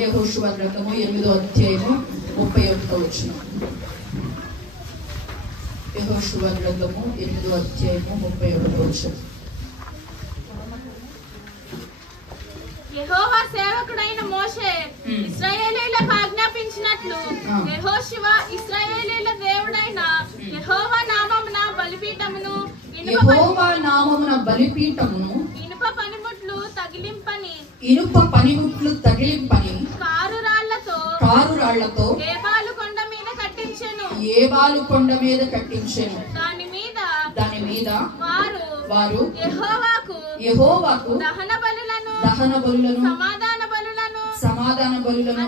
యెహోషువ గ్రంథము 8వ అధ్యాయము 31వ వచనం. యెహోషువ గ్రంథము 8వ అధ్యాయము 31వ వచనం. యెహోవా సేవకుడైన మోషే ఇశ్రాయేలీయులకు ఆజ్ఞాపించినట్లు యెహోషువ ఇశ్రాయేలీయుల దేవుడైన యెహోవా నామమున బలిపీఠమును ఇనుప పనిముట్లు తగిలింపని కారు రాళ్లతో ఏబాలు కొండ మీద కట్టించెను. దాని మీద వారు యెహోవాకు దహన బలులను సమాధాన బలులను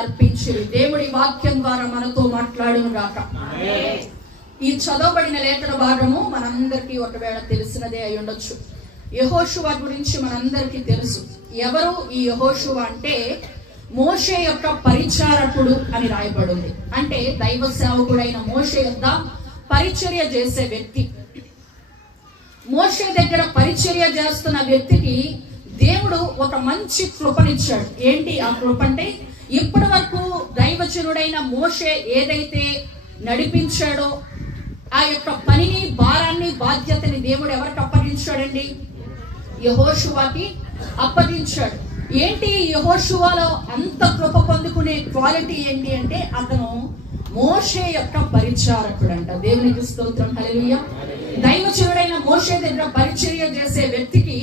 అర్పించిరి. దేవుడి వాక్యం ద్వారా మనతో మాట్లాడును గాక. ఈ చదవబడిన లేఖన భాగము మనందరికీ ఒకవేళ తెలిసినదే అయి ఉండొచ్చు. యెహోషువ గురించి మనందరికీ తెలుసు. ఎవరు ఈ యెహోషువ అంటే మోషే యొక్క పరిచారకుడు అని రాయబడింది. అంటే దైవ సేవకుడైన మోషే యొక్క పరిచర్య చేసే వ్యక్తి. మోషే దగ్గర పరిచర్య చేస్తున్న వ్యక్తికి దేవుడు ఒక మంచి కృపనిచ్చాడు. ఏంటి ఆ కృప అంటే, ఇప్పటి వరకు దైవజనుడైన మోషే ఏదైతే నడిపించాడో ఆ యొక్క పనిని, భారాన్ని, బాధ్యతని దేవుడు ఎవరికి అప్పగించాడండి? యెహోషువకి అప్పగించాడు. ఏంటి యెహోషువలో అంత కృప పొందుకునే క్వాలిటీ ఏంటి అంటే, అతను మోషే యొక్క పరిచారకుడు అంట. దేవునికి స్తోత్రం, హల్లెలూయా. దైవజనుడైన మోషే దగ్గర పరిచర్య చేసే వ్యక్తికి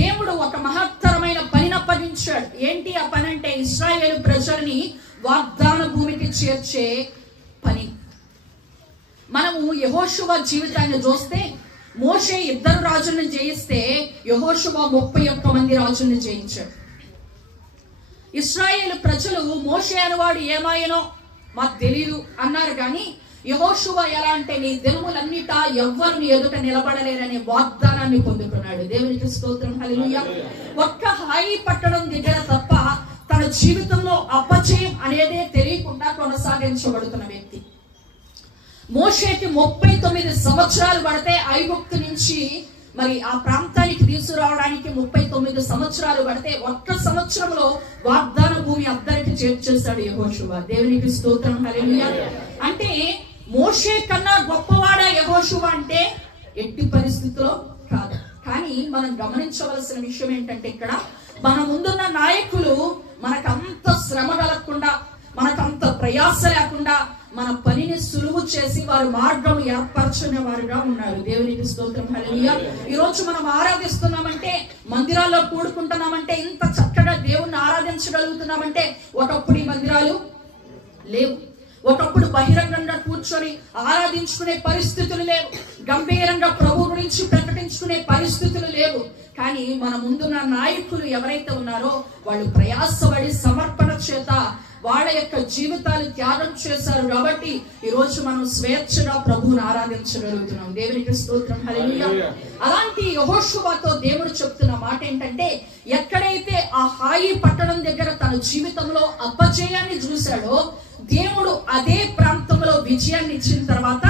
దేవుడు ఒక మహత్తరమైన పనిని అప్పగించాడు. ఏంటి ఆ పని అంటే, ఇశ్రాయేలు ప్రజల్ని వాగ్దాన భూమికి చేర్చే పని. మనము యెహోషువ జీవితాన్ని చూస్తే, మోషే 2 రాజులను జయిస్తే యెహోషువ 31 మంది రాజులను జయించాడు. ఇశ్రాయేలు ప్రజలు మోషే అనేవాడు ఏమాయనో మాకు తెలియదు అన్నారు. కానీ యెహోషువ ఎలా అంటే, నీ దినములన్నిటా ఎవ్వరు నీ ఎదుట నిలబడలేరనే వాగ్దానాన్ని పొందుకున్నాడు. దేవునికి స్తోత్రం, హల్లెలూయా. ఒక్క హాయి పట్టడం దగ్గర తప్ప తన జీవితంలో అపజయం అనేదే తెలియకుండా కొనసాగించబడుతున్న వ్యక్తి. మోషేకి 39 సంవత్సరాలు పడితే ఐగుప్తు నుంచి మరి ఆ ప్రాంతానికి తీసుకురావడానికి 39 సంవత్సరాలు పడితే ఒక్క సంవత్సరంలో వాగ్దాన భూమి అందరికి చేర్చేశాడు యెహోషువ. దేవునికి స్తోత్రం, హల్లెలూయా. అంటే మోషే కన్నా గొప్పవాడా యెహోషువ అంటే? ఎట్టి పరిస్థితిలో కాదు. కానీ మనం గమనించవలసిన విషయం ఏంటంటే, ఇక్కడ మన ముందున్న నాయకులు మనకంత శ్రమ కలగకుండా, మనకంత ప్రయాస లేకుండా మన పనిని సులువు చేసి వారు మార్గం ఏర్పరచిన వారుగా ఉన్నారు. దేవునికి స్తోత్రం, హల్లెలూయా. ఈ రోజు మనం ఆరాధిస్తున్నామంటే, మందిరాల్లో కూడుకుంటున్నామంటే, ఇంత చక్కగా దేవుణ్ణి ఆరాధించగలుగుతున్నామంటే, ఒకప్పుడు ఈ మందిరాలు లేవు. ఒకప్పుడు బహిరంగంగా కూర్చొని ఆరాధించుకునే పరిస్థితులు లేవు. గంభీరంగా ప్రభు గురించి ప్రకటించుకునే పరిస్థితులు లేవు. కానీ మన ముందున్న నాయకులు ఎవరైతే ఉన్నారో వాళ్ళు ప్రయాసపడి సమర్పణ చేత వాళ్ళ యొక్క జీవితాలు త్యాగం చేశారు. కాబట్టి ఈ రోజు మనం స్వేచ్ఛగా ప్రభువుని ఆరాధించగలుగుతున్నాం. దేవునికి స్తోత్రం, హల్లెలూయా. అలాంటి యెహోషువతో దేవుడు చెప్తున్న మాట ఏంటంటే, ఎక్కడైతే ఆ హాయి పట్టణం దగ్గర తన జీవితంలో అపజయాన్ని చూశాడో, దేవుడు అదే ప్రాంతంలో విజయాన్ని ఇచ్చిన తర్వాత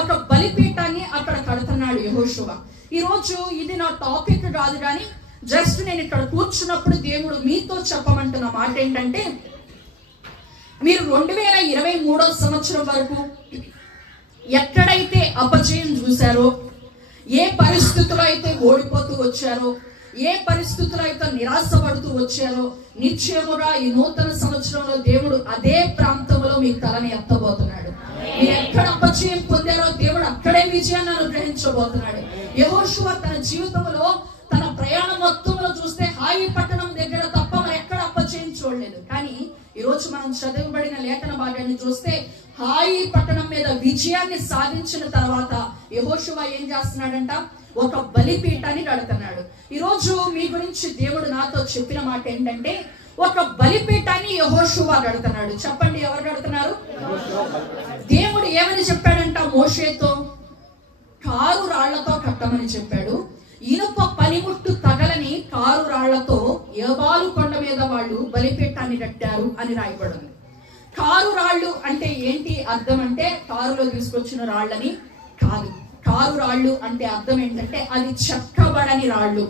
ఒక బలిపీఠాన్ని అక్కడ కడుతున్నాడు యెహోషువ. ఈ రోజు ఇది నా టాపిక్ కాదు, కానీ జస్ట్ నేను ఇక్కడ కూర్చున్నప్పుడు దేవుడు మీతో చెప్పమంటున్న మాట ఏంటంటే, మీరు 2023వ సంవత్సరం వరకు ఎక్కడైతే అపజయం చూశారో, ఏ పరిస్థితుల్లో అయితే ఓడిపోతూ వచ్చారో, ఏ పరిస్థితుల్లో అయితే నిరాశపడుతూ వచ్చారో, నిశ్చయముగా ఈ నూతన సంవత్సరంలో దేవుడు అదే ప్రాంతంలో మీ తలని ఎత్తబోతున్నాడు. మీరు ఎక్కడ అపజయం పొందారో దేవుడు అక్కడే విజయాన్ని అనుగ్రహించబోతున్నాడు. యెహోషువ తన జీవితంలో, తన ప్రయాణం మొత్తంలో చూస్తే హాయి పట్టణం దగ్గర తప్ప మరి ఎక్కడ అపజయం చూడలేదు. కానీ ఈ రోజు మనం చదవబడిన లేఖన భాగాన్ని చూస్తే, హాయి పట్టణం మీద విజయాన్ని సాధించిన తర్వాత యెహోషువ ఏం చేస్తున్నాడంట? ఒక బలిపీఠాన్ని కడుతున్నాడు. ఈ రోజు మీ గురించి దేవుడు నాతో చెప్పిన మాట ఏంటంటే, ఒక బలిపీఠాన్ని యెహోషువ కడుతున్నాడు. చెప్పండి, ఎవరు కడుతున్నారు? దేవుడు ఏమని చెప్పాడంట మోషేతో? కారు రాళ్లతో కట్టమని చెప్పాడు. ఇనుప పనిముట్టు తగలని కారు రాళ్లతో ఏబాలు కొండ మీద వాళ్ళు బలిపీఠాన్ని కట్టారు అని రాయబడింది. కారు రాళ్ళు అంటే ఏంటి అర్థం అంటే, కారులో తీసుకొచ్చిన రాళ్ళని కాదు. కారు రాళ్ళు అంటే అర్థం ఏంటంటే, అది చెక్కబడని రాళ్ళు.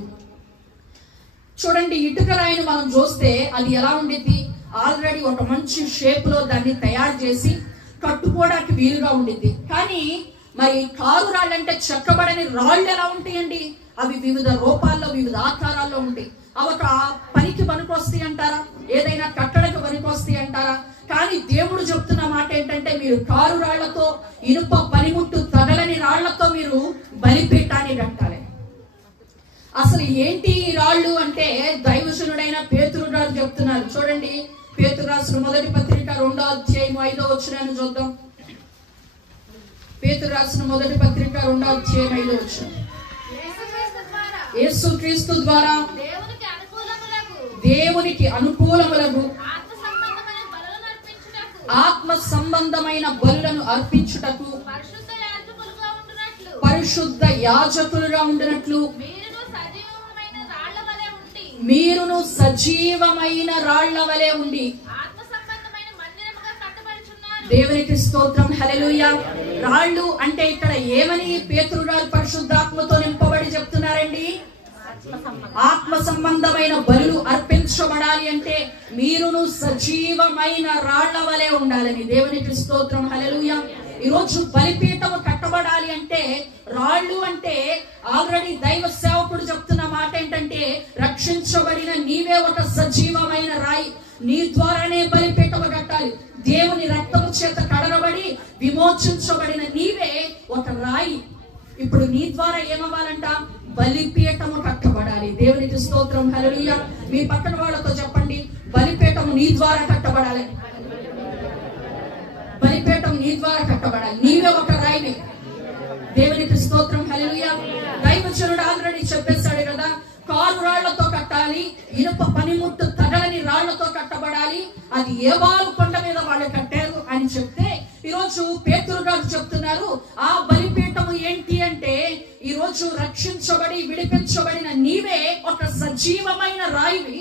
చూడండి, ఇటుక రాయిని మనం చూస్తే అది ఎలా ఉండిద్ది, ఆల్రెడీ ఒక మంచి షేప్ లో దాన్ని తయారు చేసి కట్టుకోవడానికి వీలుగా ఉండిద్ది. కానీ మరి కారు రాళ్ళు అంటే చెక్కబడని రాళ్ళు ఎలా ఉంటాయండి? అవి వివిధ రూపాల్లో వివిధ ఆకారాల్లో ఉంటాయి. అవి ఒక పనికి పనికొస్తాయి అంటారా? ఏదైనా కట్టడానికి పనికొస్తాయి అంటారా? కానీ దేవుడు చెప్తున్న మాట ఏంటంటే, మీరు కారు రాళ్లతో, ఇనుప పనిముట్టు తగలని రాళ్లతో మీరు బలిపీఠాన్ని కట్టాలి. అసలు ఏంటి ఈ రాళ్ళు అంటే దైవజనుడైన పేతురు గారు చెప్తున్నారు. చూడండి, పేతురు రాసిన మొదటి పత్రిక 2వ అధ్యాయం 5వ వచనాన్ని చూద్దాం. పేతురు రాసిన మొదటి పత్రిక 2వ అధ్యాయం 5వ వచనం. యేసుక్రీస్తు ద్వారా దేవునికి అనుకూలములకు ఆత్మ సంబంధమైన బలులను అర్పించుటకు పరిశుద్ధ యాజకులుగా ఉండినట్లు మీరును సజీవమైన రాళ్ల వలె ఉండి దేవునికి స్తోత్రం, హల్లెలూయా. రాళ్ళు అంటే ఇక్కడ ఏమని పేతురు గారు పరిశుద్ధాత్మతో నింపబడి చెప్తున్నారండి? ఆత్మ సంబంధమైన బలులు అర్పించబడాలి అంటే మీరును సజీవమైన రాళ్ల వలె ఉండాలని. దేవునికి స్తోత్రం, హల్లెలూయా. ఈరోజు బలిపీఠము కట్టబడాలి అంటే రాళ్ళు అంటే ఆల్రెడీ దైవ సేవకుడు చెప్తున్న మాట ఏంటంటే, రక్షించబడిన నీవే ఒక సజీవమైన రాయి, నీ ద్వారానే బలిపీఠము కట్టాలి. దేవుని రక్తము చేత కడగబడి విమోచించబడిన నీవే ఒక రాయి. ఇప్పుడు నీ ద్వారా ఏమవ్వాలంట? బలిపీఠము కట్టబడాలి. దేవునికి స్తోత్రం, హల్లెలూయా. మీ పక్కన వాళ్ళతో చెప్పండి, బలిపీఠము నీ ద్వారా కట్టబడాలి. బలిపీఠం నీ ద్వారా కట్టబడాలి. నీవే ఒక రాయిని. దేవునికి స్తోత్రం, హల్లెలూయా. దైవజనుడు ఆల్రెడీ చెప్పేశాడు కదా, కారు రాళ్లతో కట్టాలి, ఇనుప పనిముట్టు తగలని రాళ్లతో కట్టబడాలి. అది ఏబాలు కొండ మీద వాళ్ళు కట్టారు అని చెప్తే, ఈరోజు పేతురు గారు చెప్తున్నారు, ఆ బలిపీఠము ఏంటి అంటే, ఈరోజు రక్షించబడి విడిపించబడిన నీవే ఒక సజీవమైన రాయివి.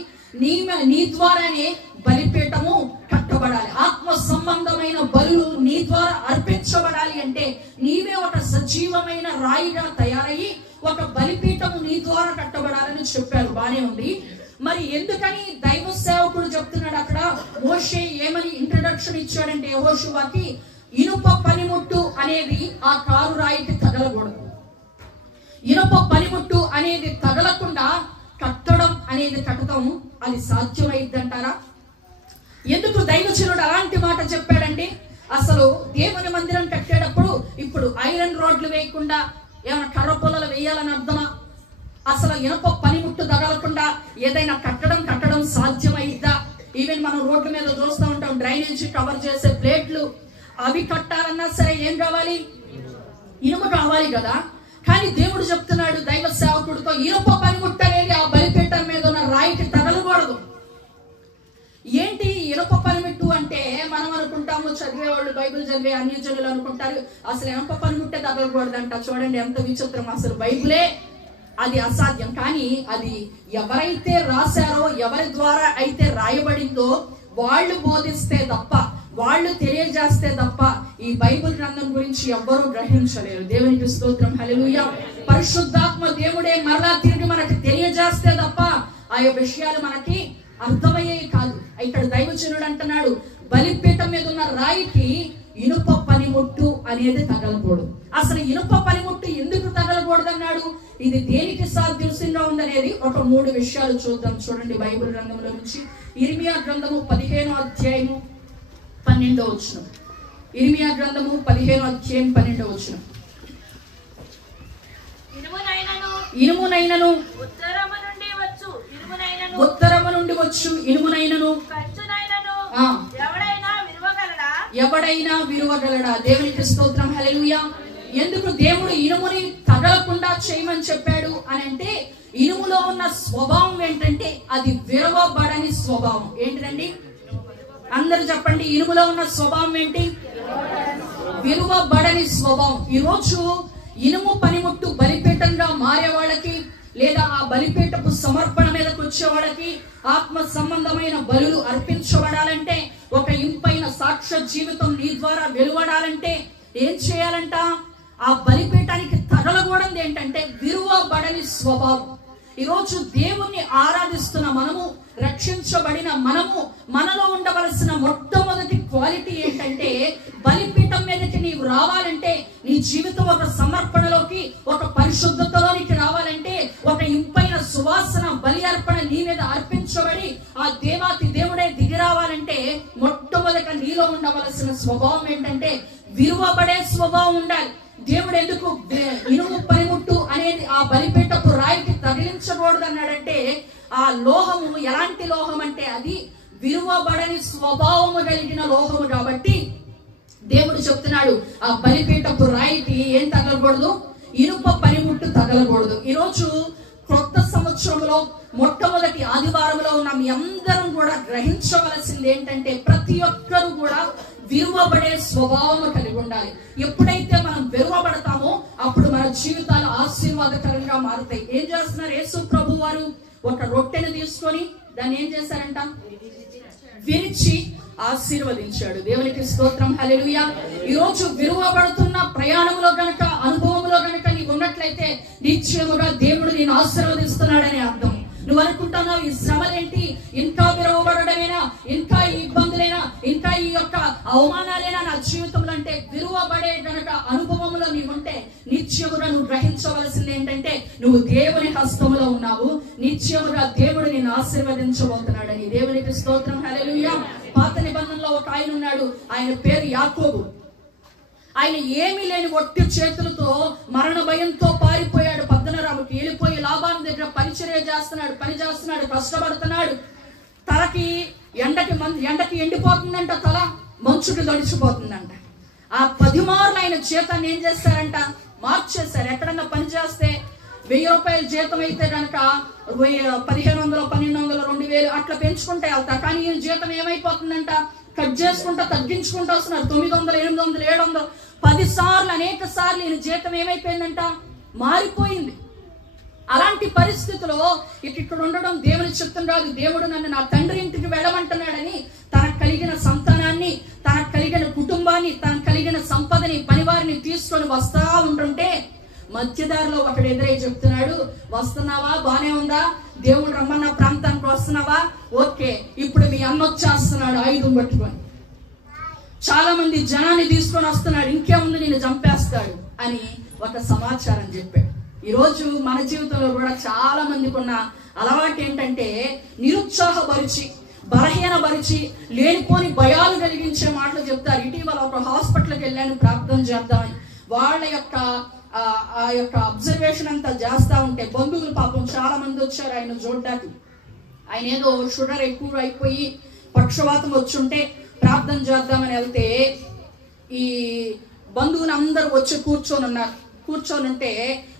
నీ ద్వారానే బలిపీఠము కట్టబడాలి. ఆత్మ సంబంధమైన బలులు నీ ద్వారా అర్పించబడాలి అంటే నీవే ఒక సజీవమైన రాయిగా తయారయ్యి ఒక బలిపీఠము నీ ద్వారా కట్టబడాలని చెప్పారు. బానే ఉంది. మరి ఎందుకని దైవ సేవకుడు చెప్తున్నాడు అక్కడ? మోషే ఏమని ఇంట్రడక్షన్ ఇచ్చాడంటే యెహోషువకి, ఇనుప పనిముట్టు అనేది ఆ కారు రాయికి తగలకూడదు. ఇనుప పనిముట్టు అనేది తగలకుండా కట్టడం అనేది కట్టడం అది సాధ్యమైద్దంటారా? ఎందుకు దైవజనుడు అలాంటి మాట చెప్పాడండి? అసలు దేవుని మందిరం కట్టేటప్పుడు ఇప్పుడు ఐరన్ రోడ్లు వేయకుండా ఏమైనా కర్ర పొలలు వేయాలని అర్థమా? అసలు ఇనుప పనిముట్టు తగలకుండా ఏదైనా కట్టడం సాధ్యమైద్దా? ఈవెన్ మనం రోడ్ల మీద చూస్తూ ఉంటాం, డ్రైనేజీ కవర్ చేసే ప్లేట్లు, అవి కట్టాలన్నా సరే ఏం కావాలి? ఇనుము కావాలి కదా. కానీ దేవుడు చెప్తున్నాడు దైవ సేవకుడితో, ఇనుప పనిముట్టు అనేది ఆ బలిపీఠం మీద ఉన్న రాయికి తగలకూడదు. ఏంటి ఇనుప పనిముట్టు అంటే? మనం అనుకుంటాము, చదివేవాళ్ళు, బైబిల్ చదివే అన్యజనులు అనుకుంటారు అసలు ఇనుప పనిముట్టే తగలకూడదంట. చూడండి ఎంత విచిత్రం. అసలు బైబిలే అది అసాధ్యం. కానీ అది ఎవరైతే రాశారో, ఎవరి ద్వారా అయితే రాయబడిందో వాళ్ళు బోధిస్తే తప్ప, వాళ్ళు తెలియజేస్తే తప్ప ఈ బైబిల్ గ్రంథం గురించి ఎవ్వరూ గ్రహించలేరు. దేవునికి స్తోత్రం, హల్లెలూయా. పరిశుద్ధాత్మ దేవుడే మరలా తిరిగి మనకి తెలియజేస్తే తప్ప ఆ విషయాలు మనకి అర్థమయ్యేవి కాదు. ఇక్కడ దైవజనుడు అంటున్నాడు, బలిపీఠం మీద ఉన్న రాయికి ఇనుప పనిముట్టు అనేది తగలకూడదు. అసలు ఇనుప పనిముట్టు ఎందుకు తగలకూడదు అన్నాడు? ఇది దేనికి సాదృశ్యంగా ఉందనేది ఒక 3 విషయాలు చూద్దాం. చూడండి బైబిల్ గ్రంథంలో నుంచి ఇర్మియా గ్రంథము 15వ అధ్యాయము 12వ వచనం. ఇర్మియా గ్రంథము 15వ అధ్యాయం 12వ వచనం. ఇనుమునైనను ఉత్తరము నుండి వచ్చు ఇనుమునైనను ఎవడైనా విరువగలడా? దేవునికి స్తోత్రం, హల్లెలూయా. ఎందుకు దేవుడు ఇనుముని తగలకుండా చేయమని చెప్పాడు అని అంటే, ఇనుములో ఉన్న స్వభావం ఏంటంటే అది విరవబడని స్వభావం. ఏంటిదండి? అందరూ చెప్పండి, ఇనుములో ఉన్న స్వభావం ఏంటి? విరువబడని స్వభావం. ఈరోజు ఇనుము పనిముట్టు బలిపీఠంగా మారే వాళ్ళకి, లేదా ఆ బలిపీఠపు సమర్పణ మీదకి వచ్చే వాళ్ళకి ఆత్మ సంబంధమైన బలులు అర్పించబడాలంటే, ఒక ఇంపైన సాక్ష్య జీవితం నీ ద్వారా వెలువడాలంటే ఏం చేయాలంట? ఆ బలిపీఠానికి తగలకూడదు ఏంటంటే విరువబడని స్వభావం. ఈరోజు దేవుణ్ణి ఆరాధిస్తున్న మనము, రక్షించబడిన మనము, మనలో ఉండవలసిన మొట్టమొదటి క్వాలిటీ ఏంటంటే, బలిపీఠం మీదకి నీవు రావాలంటే, నీ జీవితం ఒక సమర్పణలోకి, ఒక పరిశుద్ధతలోనికి రావాలంటే, ఒక ఇంపైన సువాసన బలి అర్పణ నీ మీద అర్పించబడి ఆ దేవాతి దేవుడే దిగి రావాలంటే, మొట్టమొదట నీలో ఉండవలసిన స్వభావం ఏంటంటే విరువబడే స్వభావం ఉండాలి. దేవుడు ఎందుకు ఇనుము పనిముట్టు అనేది ఆ బలిపీఠపు రాయికి తగిలించకూడదు అన్నాడంటే, ఆ లోహము ఎలాంటి లోహం అంటే అది విరువబడని స్వభావము కలిగిన లోహము. కాబట్టి దేవుడు చెప్తున్నాడు, ఆ బలిపీఠపు రాయికి ఏం తగలకూడదు, ఇనుప పనిముట్టు తగలకూడదు. ఈరోజు కొత్త సంవత్సరంలో మొట్టమొదటి ఆదివారంలో ఉన్న మీ అందరం కూడా గ్రహించవలసింది ఏంటంటే, ప్రతి ఒక్కరు కూడా విరువబడే స్వభావం కలిగి ఉండాలి. ఎప్పుడైతే మనం విరువబడతామో అప్పుడు మన జీవితాలు ఆశీర్వాదకరంగా మారుతాయి. ఏం చేస్తున్నారు? యేసు ప్రభు వారు ఒక రొట్టెను తీసుకొని దాన్ని ఏం చేశారంట, విరిచి ఆశీర్వదించాడు. దేవునికి స్తోత్రం, హల్లెలూయా. ఈరోజు విరువబడుతున్న ప్రయాణంలో గనక, అనుభవంలో గనక నీకు ఉన్నట్లయితే నిశ్చయముగా దేవుడు నేను ఆశీర్వదిస్తున్నాడని అర్థం. నువ్వు అనుకుంటున్నావు ఈ శ్రమలేంటి, ఇంకా విరువబడమేనా, ఇంకా ఈ ఇబ్బందులేనా, ఇంకా ఈ యొక్క అవమానాలేనా నా జీవితంలో అంటే, విరువబడే గనక అనుభవంలో నీవుంటే నిత్యముగా నువ్వు గ్రహించవలసింది ఏంటంటే, నువ్వు దేవుని హస్తంలో ఉన్నావు, నిత్యముగా దేవుడు నిన్ను ఆశీర్వదించబోతున్నాడని. దేవునికి స్తోత్రం, హల్లెలూయా. పాత నిబంధనలో ఒక ఆయన ఉన్నాడు, ఆయన పేరు యాకోబు. ఆయన ఏమీ లేని ఒట్టి చేతులతో మరణ భయంతో పారిపోయాడు. పద్దనరాముకి వెళ్ళిపోయి లాబాను దగ్గర పని చేస్తున్నాడు, కష్టపడుతున్నాడు. తలకి ఎండకి ఎండిపోతుందంట, తల మంచుకి దడిచిపోతుందంట. ఆ 10 మార్లు ఆయన జీతాన్ని ఏం చేస్తారంట, మార్చేశారు. ఎక్కడన్నా పని చేస్తే 1000 రూపాయల జీతం అయితే కనుక 1500, 1200, 2000 అట్లా పెంచుకుంటే వెళ్తారు. కానీ ఈయన జీతం ఏమైపోతుందంట, కట్ చేసుకుంటా తగ్గించుకుంటూ వస్తున్నారు. 900, 800, 700, 10 సార్లు, అనేక సార్లు ఈయన జీతం ఏమైపోయిందంట, మారిపోయింది. అలాంటి పరిస్థితిలో ఇక్కడ ఉండడం దేవుని చెప్తున్నాడు. దేవుడు నన్ను నా తండ్రి ఇంటికి వెళ్ళమంటున్నాడని తనకు కలిగిన సంతానాన్ని, తనకు కలిగిన కుటుంబాన్ని, తనకు కలిగిన సంపదని, పనివారిని తీసుకొని వస్తా ఉంటుంటే మధ్యదారిలో ఒకడు ఎదురై చెప్తున్నాడు, వస్తున్నావా, బానే ఉందా, దేవుడు రమ్మన్న ప్రాంతానికి వస్తున్నావా, ఓకే, ఇప్పుడు మీ అన్న వచ్చేస్తున్నాడు ఆయుధం పట్టుకొని, చాలా మంది జనాన్ని తీసుకొని వస్తున్నాడు, ఇంకేముంది నేను చంపేస్తాడు అని ఒక సమాచారం చెప్పాడు. ఈరోజు మన జీవితంలో కూడా చాలా మందికి ఉన్న అలవాటు ఏంటంటే, నిరుత్సాహపరిచి, బలహీనపరిచి, లేనిపోని భయాలు కలిగించే మాటలు చెప్తారు. ఇటీవల ఒక హాస్పిటల్కి వెళ్ళాను ప్రార్థన చేద్దామని. వాళ్ళ యొక్క ఆ యొక్క అబ్జర్వేషన్ అంతా చేస్తా ఉంటే బంధువులు పాపం చాలా మంది వచ్చారు ఆయన చూడడానికి. ఆయన ఏదో షుగర్ ఎక్కువ అయిపోయి పక్షవాతం వచ్చుంటే ప్రార్థన చేద్దామని వెళ్తే ఈ బంధువులు అందరూ వచ్చి కూర్చొని ఉంటే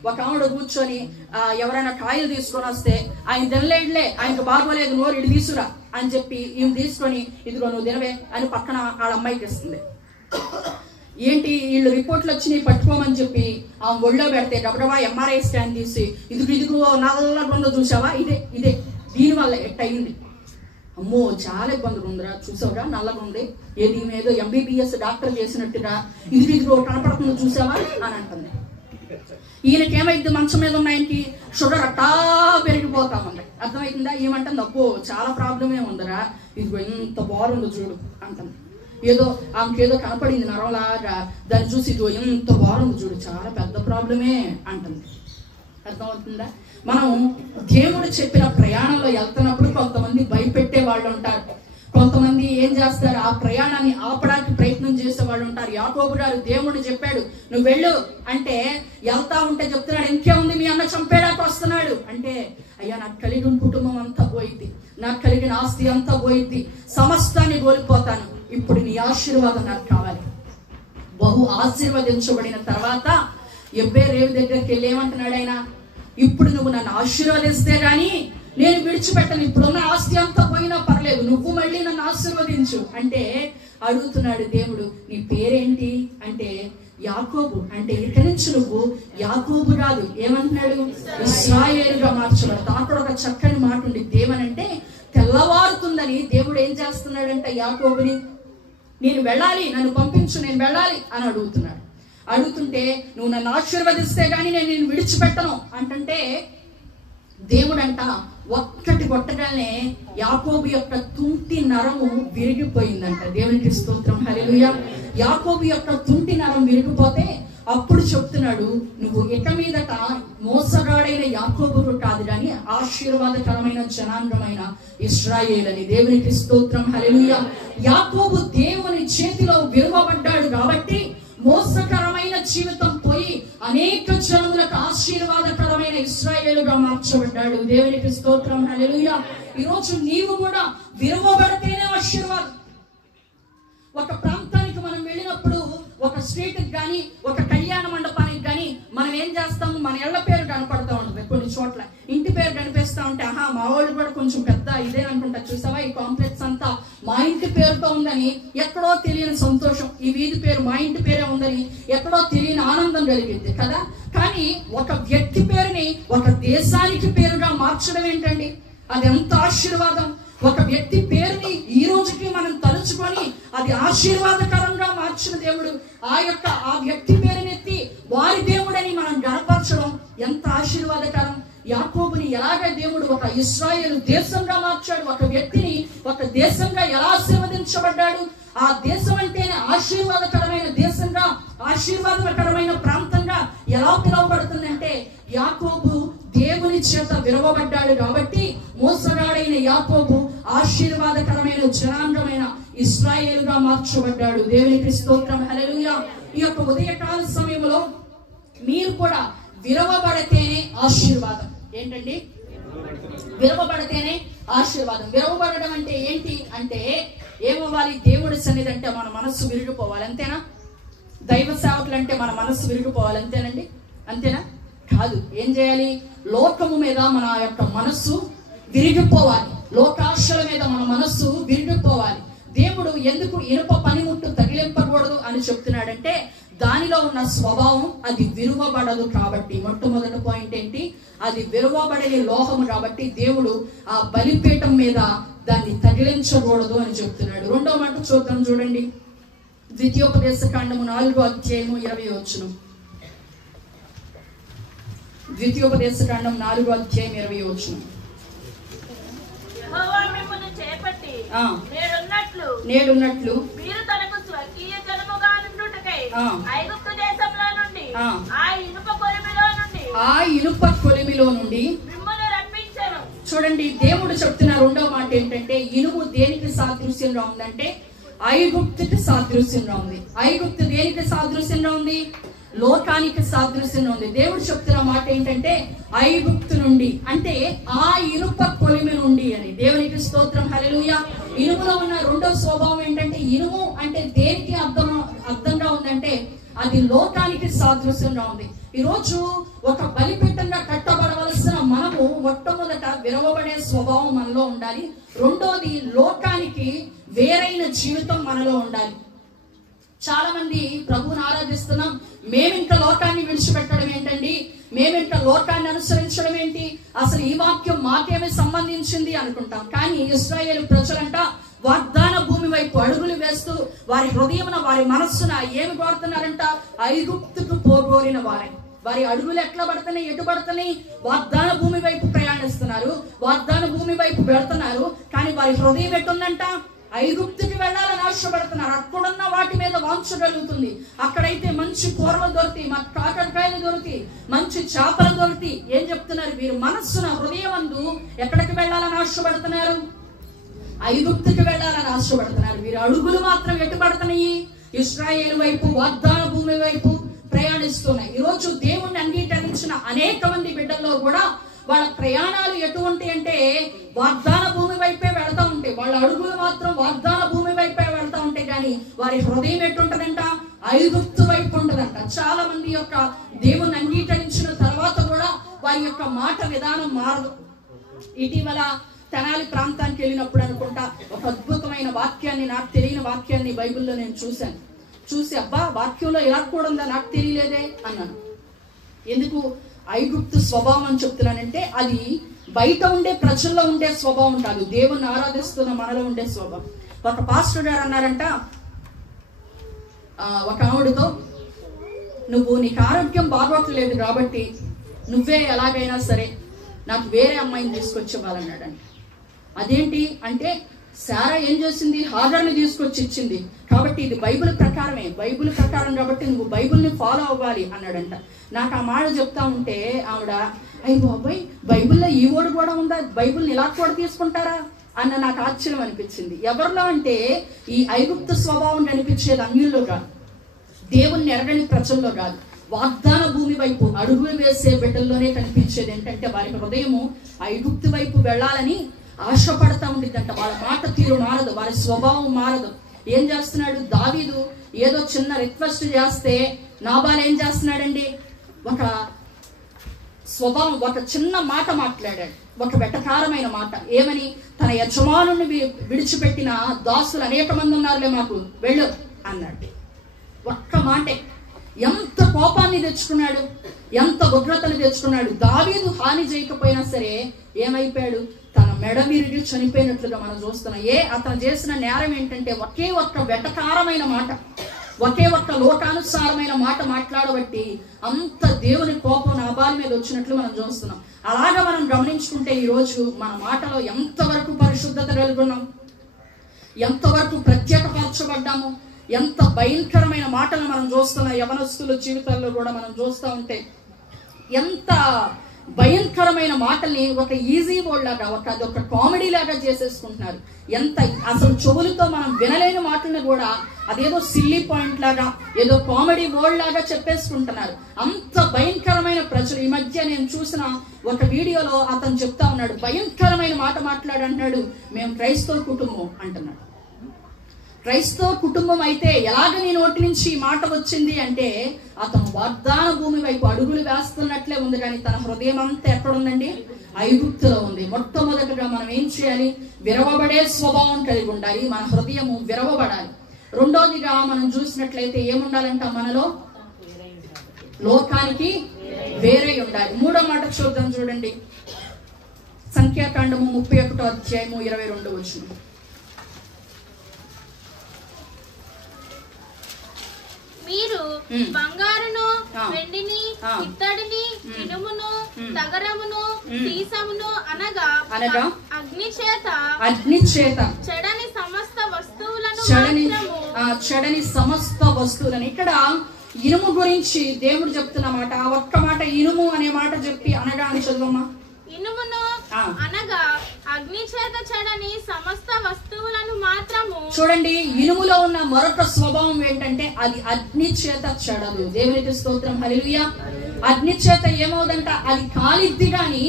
ఒక ఆవిడ కూర్చొని ఎవరైనా కాయలు తీసుకొని వస్తే ఆయన తినలేడులే, ఆయనకు బాగోలేదు, నోరు ఇటు తీసుకురా అని చెప్పి ఈమె తీసుకొని ఇదిగో నువ్వు తినవే అని పక్కన వాళ్ళ అమ్మాయికి ఇస్తుంది. ఏంటి వీళ్ళు రిపోర్ట్లు వచ్చినాయి పట్టుకోమని చెప్పి ఆమె ఒళ్ళో పెడితే డబ్బడవా ఎంఆర్ఐ స్కాన్ తీసి ఇదిగో నల్లగా చూసావా, ఇదే దీనివల్ల ఎట్టయింది. అమ్మో చాలా ఇబ్బందులు ఉందిరా, చూసావురా నల్లగా ఉంది, ఏది ఏదో MBBS డాక్టర్ చేసినట్టుగా ఇదిగో కనపడుతుంది చూసావా అని అంటుంది. ఈయనకేమైంది, మంచం మీద ఉన్న ఆయనకి షుగర్ అట్టా పెరిగిపోతా ఉంది. అర్థమవుతుందా? ఏమంటుంది, అబ్బో చాలా ప్రాబ్లమే ఉందిరా, ఇదిగో ఎంత బాగుందో చూడు అంటుంది. ఏదో ఆమెకేదో కనపడింది నరంలాగా, దాన్ని చూసి ఇదిగో ఎంత బాగుందో చూడు, చాలా పెద్ద ప్రాబ్లమే అంటుంది. అర్థమవుతుందా? మనం దేవుడు చెప్పిన ప్రయాణంలో వెళ్తున్నప్పుడు కొంతమంది భయపెట్టే వాళ్ళు ఉంటారు, కొంతమంది ఏం చేస్తారు, ఆ ప్రయాణాన్ని ఆపడానికి ప్రయత్నం చేసే వాళ్ళు ఉంటారు. యాకోబు గారు దేవుడు చెప్పాడు నువ్వు వెళ్ళు అంటే వెళ్తా ఉంటే చెప్తున్నాడు, ఇంకేముంది మీ అన్న చంపేడానికి వస్తున్నాడు అంటే, అయ్యా నాకు కలిగిన కుటుంబం అంతా పోయింది, నాకు కలిగిన ఆస్తి అంతా పోయింది, సమస్తాన్ని కోల్పోతాను, ఇప్పుడు నీ ఆశీర్వాదం నాకు కావాలి. బహు ఆశీర్వదించబడిన తర్వాత ఎబ్బేరేవు దగ్గరికి వెళ్ళి ఏమంటున్నాడు ఆయన, ఇప్పుడు నువ్వు నన్ను ఆశీర్వదిస్తే గాని నేను విడిచిపెట్టను, ఇప్పుడున్న ఆస్తి అంతా పోయినా పర్లేదు, నువ్వు మళ్ళీ నన్ను ఆశీర్వదించు అంటే అడుగుతున్నాడు దేవుడు. నీ పేరేంటి అంటే యాకోబు. అంటే ఇక్కడి నుంచి నువ్వు యాకోబు కాదు, ఏమంటున్నాడు, ఇశ్రాయేలుగా మార్చబడతావు. అక్కడ ఒక చక్కని మాట ఉంది, దేవనంటే తెల్లవారుతుందని దేవుడు ఏం చేస్తున్నాడంటే యాకోబుని, నేను వెళ్ళాలి, నన్ను పంపించు, నేను వెళ్ళాలి అని అడుగుతున్నాడు. అడుగుతుంటే నువ్వు నన్ను ఆశీర్వదిస్తే గానీ నేను నిన్ను విడిచిపెట్టను అంటే దేవుడంట ఒక్కటి కొట్టగానే యాకోబు యొక్క తుంటి నరము విరిగిపోయిందంట. దేవునికి స్తోత్రం, హల్లెలూయా. యాకోబు యొక్క తుంటి నరం విరిగిపోతే అప్పుడు చెప్తున్నాడు, నువ్వు ఇక మీదట మోసగాడైన యాకోబును కాదు కానీ ఆశీర్వాదకరమైన జనాంగమైన ఇశ్రాయేలు అని. దేవునికి స్తోత్రం, హల్లెలూయా. యాకోబు దేవుని చేతిలో విలువబడ్డాడు కాబట్టి మోసకరమైన జీవితం పోయి అనేక జనములకు ఆశీర్వాదకరమైన ఇశ్రాయేలుగా మార్చబడ్డాడు. దేవునికి స్తోత్రం, హల్లెలూయా. ఈరోజు నీవు కూడా విలువబడితేనే ఆశీర్వాదం. ఒక ప్రాంతానికి మనం వెళ్ళినప్పుడు, ఒక స్ట్రీట్కి కానీ ఒక కళ్యాణ మండపానికి కానీ మనం ఏం చేస్తాము, మన ఇళ్ల పేరు కనపడతా ఉంటుంది. కొన్ని చోట్ల ఇంటి పేరు కనిపిస్తా ఉంటే, ఆహా మా వాళ్ళు కూడా కొంచెం పెద్ద ఇదే అనుకుంటా, చూసావా ఈ కాంప్లెక్స్ అంతా మా ఇంటి పేరుతో ఉందని ఎక్కడో తెలియని సంతోషం, ఈ వీధి పేరు మా ఇంటి పేరే ఉందని ఎక్కడో తెలియని ఆనందం కలిగింది కదా. కానీ ఒక వ్యక్తి పేరుని ఒక దేశానికి పేరుగా మార్చడం ఏంటండి, అది ఎంత ఆశీర్వాదం. ఒక వ్యక్తి పేరుని ఈ రోజుకి మనం తలుచుకొని అది ఆశీర్వాదకరంగా మార్చిన దేవుడు ఆ వ్యక్తి పేరునెత్తి వారి దేవుడని మనం గణపరచడం ఎంత ఆశీర్వాదకరం. యాకోబుని ఎలాగ దేవుడు ఒక ఇశ్రాయేలు దేశంగా మార్చాడు, ఒక వ్యక్తిని ఒక దేశంగా ఎలా ఆశీర్వదించబడ్డాడు. ఆ దేశం అంటేనే ఆశీర్వాదకరమైన దేశంగా, ఆశీర్వాదకరమైన ప్రాంతంగా ఎలా పిలువబడుతుందంటే యాకోబు దేవుని చేత విలువబడ్డాడు కాబట్టి మోసగాడైన యాకోబు ఆశీర్వాదకరమైన జనాంగమైన ఇశ్రాయేలుగా మార్చబడ్డాడు. దేవునికి స్తోత్రం, హల్లెలూయా. ఈ యొక్క ఉదయకాల సమయంలో మీరు కూడా విలువబడితేనే ఆశీర్వాదం. ఏంటండి, విలువబడితేనే ఆశీర్వాదం. విలువబడడం అంటే ఏంటి అంటే ఏమవ్వాలి, దేవుడి సన్నిధి అంటే మన మనస్సు విరిగిపోవాలి, అంతేనా? దైవ సేవకులు అంటే మన మనస్సు విరిగిపోవాలి, అంతేనండి? అంతేనా? కాదు. ఏం చేయాలి, లోకము మీద మన యొక్క మనస్సు విరిగిపోవాలి, లోకాశల మీద మన మనస్సు విరిగిపోవాలి. దేవుడు ఎందుకు ఇనుప పనిముట్టు తగిలింపకూడదు అని చెప్తున్నాడంటే దానిలో ఉన్న స్వభావం అది విరువబడదు కాబట్టి. మొట్టమొదటి పాయింట్ ఏంటి, అది విరువబడని లోహము కాబట్టి దేవుడు ఆ బలిపీఠం మీద దాన్ని తగిలించకూడదు అని చెప్తున్నాడు. రెండో మాట చూద్దాం, చూడండి. ద్వితీయోపదేశకాండము 4వ అధ్యాయము 20వ వచనం. ద్వితీయోపదేశకాండం 4వ అధ్యాయం 20వ వచనం. నేడున్నట్లు మీరు తనకు స్వకీయ జనముగా నుండుటకై ఐగుప్తు దేశంలో నుండి ఆ ఇనుప కొలిమిలో నుండి మిమ్మల్ని రప్పించెను. చూడండి, దేవుడు చెప్తున్న రెండో మాట ఏంటంటే ఇనుము దేనికి సాదృశ్యంగా ఉందంటే ఐగుప్తుకి సాదృశ్యంగా ఉంది. ఐగుప్తు దేనికి సాదృశ్యంగా ఉంది, లోకానికి సాదృశ్యంగా ఉంది. దేవుడు చెప్తున్న మాట ఏంటంటే ఐగుప్తు నుండి అంటే ఆ ఇనుప కొలిమి నుండి అని. దేవునికి స్తోత్రం, హల్లెలూయా. ఇనుములో ఉన్న రెండో స్వభావం ఏంటంటే ఇనుము అంటే దేనికి అర్థంగా ఉందంటే అది లోకానికి సాదృశ్యంగా ఉంది. ఈరోజు ఒక బలిపీఠంగా కట్టబడవలసిన మనము మొట్టమొదట విరవబడే స్వభావం మనలో ఉండాలి. రెండోది లోకానికి వేరైన జీవితం మనలో ఉండాలి. చాలా మంది ప్రభువుని ఆరాధిస్తున్నాం, మేమింక లోకాన్ని విడిచిపెట్టడం ఏంటండి, మేమింక లోకాన్ని అనుసరించడం ఏంటి, అసలు ఈ వాక్యం మాకేమి సంబంధించింది అనుకుంటాం. కానీ ఇశ్రాయేలు ప్రజలంట వాగ్దాన భూమి వైపు అడుగులు వేస్తూ వారి హృదయమున వారి మనస్సున ఏమి కోరుతున్నారంట, ఐగుప్తుకు పోగోరిన వారే. వారి అడుగులు ఎట్లా పడుతున్నాయి, ఎటు పడుతున్నాయి, వాగ్దాన భూమి వైపు ప్రయాణిస్తున్నారు, వాగ్దాన భూమి వైపు వెళ్తున్నారు. కానీ వారి హృదయం ఎట్టుందంట, ఐగుప్తుకి వెళ్ళాలని ఆశపడుతున్నారు. అక్కడున్న వాటి మీద వాంచగలుగుతుంది. అక్కడైతే మంచి కూరలు దొరుకుతాయి, మా కాకరకాయలు దొరుకుతాయి, మంచి చేపలు దొరుకుతాయి. ఏం చెప్తున్నారు, వీరు మనస్సున హృదయమందు ఎక్కడికి వెళ్ళాలని ఆశపడుతున్నారు, ఐగుప్తుకి వెళ్ళాలని ఆశపడుతున్నారు. వీరి అడుగులు మాత్రం ఎటు పడుతున్నాయి, ఇశ్రాయేలు వైపు, వాగ్దాన భూమి వైపు ప్రయాణిస్తున్నాయి. ఈరోజు దేవుణ్ణి అంగీకరించిన అనేక మంది బిడ్డల్లో కూడా వాళ్ళ ప్రయాణాలు ఎటువంటి అంటే వాగ్దాన భూమి వైపే వెళ్తా ఉంటాయి. వాళ్ళ అడుగులు మాత్రం వాగ్దాన భూమి వైపే వెళ్తా ఉంటాయి. కానీ వారి హృదయం ఎటుంటదంట, ఐగుప్తు వైపు ఉంటదంట. చాలా మంది యొక్క దేవుణ్ణి అంగీకరించిన తర్వాత కూడా వారి యొక్క మాట విధానం మారదు. ఇటీవల తెనాలి ప్రాంతానికి వెళ్ళినప్పుడు అనుకుంటా ఒక అద్భుతమైన వాక్యాన్ని, నాకు తెలియని వాక్యాన్ని బైబిల్లో నేను చూసి అబ్బా వాక్యంలో ఇలా కూడా ఉందా, నాకు తెలియలేదే అన్నాను. ఎందుకు ఐగుప్తు స్వభావం అని చెప్తున్నానంటే అది బయట ఉండే ప్రజల్లో ఉండే స్వభావం కాదు, దేవుణ్ణి ఆరాధిస్తున్న మనలో ఉండే స్వభావం. ఒక పాస్టర్ గారు అన్నారంట ఒక ఆవిడతో, నీకు ఆరోగ్యం బాగోట్లేదు కాబట్టి నువ్వే ఎలాగైనా సరే నాకు వేరే అమ్మాయిని తీసుకొచ్చి ఇవ్వాలన్నాడంట. అదేంటి అంటే శారా ఏం చేసింది, హాగర్ని తీసుకొచ్చి ఇచ్చింది, కాబట్టి ఇది బైబిల్ ప్రకారమే, బైబిల్ ప్రకారం కాబట్టి నువ్వు బైబిల్ని ఫాలో అవ్వాలి అన్నాడంట. నాకు ఆ మాట చెప్తా ఉంటే ఆవిడ, అయ్యి బాబాయ్ బైబిల్లో ఈ వర్డ్ కూడా ఉందా, బైబిల్ని ఇలా కూడా తీసుకుంటారా అన్న నాకు ఆశ్చర్యం అనిపించింది. ఎవరిలో అంటే ఈ ఐగుప్తు స్వభావం కనిపించేది అన్యుల్లో కాదు, దేవుణ్ణి ఎరగని ప్రజల్లో కాదు, వాగ్దాన భూమి వైపు అడుగులు వేసే బిడ్డల్లోనే కనిపించేది. ఏంటంటే వారి హృదయము ఐగుప్తు వైపు వెళ్ళాలని ఆశపడతా ఉండిద్దంట. వాళ్ళ మాట తీరు మారదు, వారి స్వభావం మారదు. ఏం చేస్తున్నాడు దావీదు, ఏదో చిన్న రిక్వెస్ట్ చేస్తే నాబాల్ ఏం చేస్తున్నాడండి, ఒక స్వభావం, ఒక చిన్న మాట మాట్లాడాడు, ఒక వెటకారమైన మాట. ఏమని, తన యజమానుని విడిచిపెట్టిన దాసులు అనేక మంది ఉన్నారులే, మాకు వెళ్ళు అన్నాడు. ఒక్క మాటే ఎంత కోపాన్ని తెచ్చుకున్నాడు, ఎంత ఉగ్రతను తెచ్చుకున్నాడు. దావీదు హాని చేయకపోయినా సరే ఏమైపోయాడు, తన మెడ విరిగి చనిపోయినట్లుగా మనం చూస్తున్నాం. అతను చేసిన నేరం ఏంటంటే ఒకే ఒక్క వెటకారమైన మాట, ఒకే ఒక్క లోకానుసారమైన మాట మాట్లాడబట్టి అంత దేవుని కోపం నాబాల్ మీద వచ్చినట్లు మనం చూస్తున్నాం. అలాగా మనం గమనించుకుంటే ఈరోజు మన మాటలో ఎంతవరకు పరిశుద్ధత కలిగి ఉన్నాం, ఎంతవరకు ప్రత్యేకపరచబడ్డాము, ఎంత భయంకరమైన మాటలు మనం చూస్తున్నాం. యవనస్తుల జీవితాల్లో కూడా మనం చూస్తూ ఉంటే ఎంత భయంకరమైన మాటల్ని ఒక ఈజీ వర్డ్ లాగా, అదొక కామెడీ లాగా చేసేసుకుంటున్నారు. ఎంత అసలు చెవులతో మనం వినలేని మాటలను కూడా అదేదో సిల్లీ పాయింట్ లాగా, ఏదో కామెడీ వర్డ్ లాగా చెప్పేసుకుంటున్నారు. అంత భయంకరమైన ప్రజలు. ఈ మధ్య నేను చూసిన ఒక వీడియోలో అతను చెప్తా ఉన్నాడు, భయంకరమైన మాట మాట్లాడంటున్నాడు, మేము క్రైస్తవ కుటుంబం అంటున్నాడు. క్రైస్తవ కుటుంబం అయితే ఎలాగ నీ నోటి నుంచి ఈ మాట వచ్చింది అంటే అతను వాగ్దాన భూమి వైపు అడుగులు వేస్తున్నట్లే ఉంది, కానీ తన హృదయం అంతా ఎక్కడుందండి, ఐగుప్తులో ఉంది. మొట్టమొదటిగా మనం ఏం చేయాలి, విరవబడే స్వభావం కలిగి ఉండాలి, మన హృదయము విరవబడాలి. రెండోదిగా మనం చూసినట్లయితే ఏముండాలంట, మనలో లోకానికి వేరే ఉండాలి. మూడో మాట చూద్దాం, చూడండి సంఖ్యాకాండము 31వ అధ్యాయము 22వ వచనం. మీరు బంగారును, వెండిని, ఇత్తడిని, ఇనుమును, తగరమును, సీసమును అనగా అగ్ని చేత చెడని సమస్త వస్తువులను, చెడని సమస్త వస్తువులను. ఇక్కడ ఇనుము గురించి దేవుడు చెప్తున్నమాట. ఆ ఒక్క మాట ఇనుము అనే మాట చెప్పి అనగా అని చదువమ్మా. ఇనుమును అనగా అగ్ని చేత చెడని సమస్త వస్తువులను మాత్రము. చూడండి, ఇనుములో ఉన్న మరొక స్వభావం ఏంటంటే అది అగ్ని చేత చెడదు. దేవునికి స్తోత్రం, హల్లెలూయా. అగ్ని చేత ఏమవుదంట, అది కాలిద్ది గాని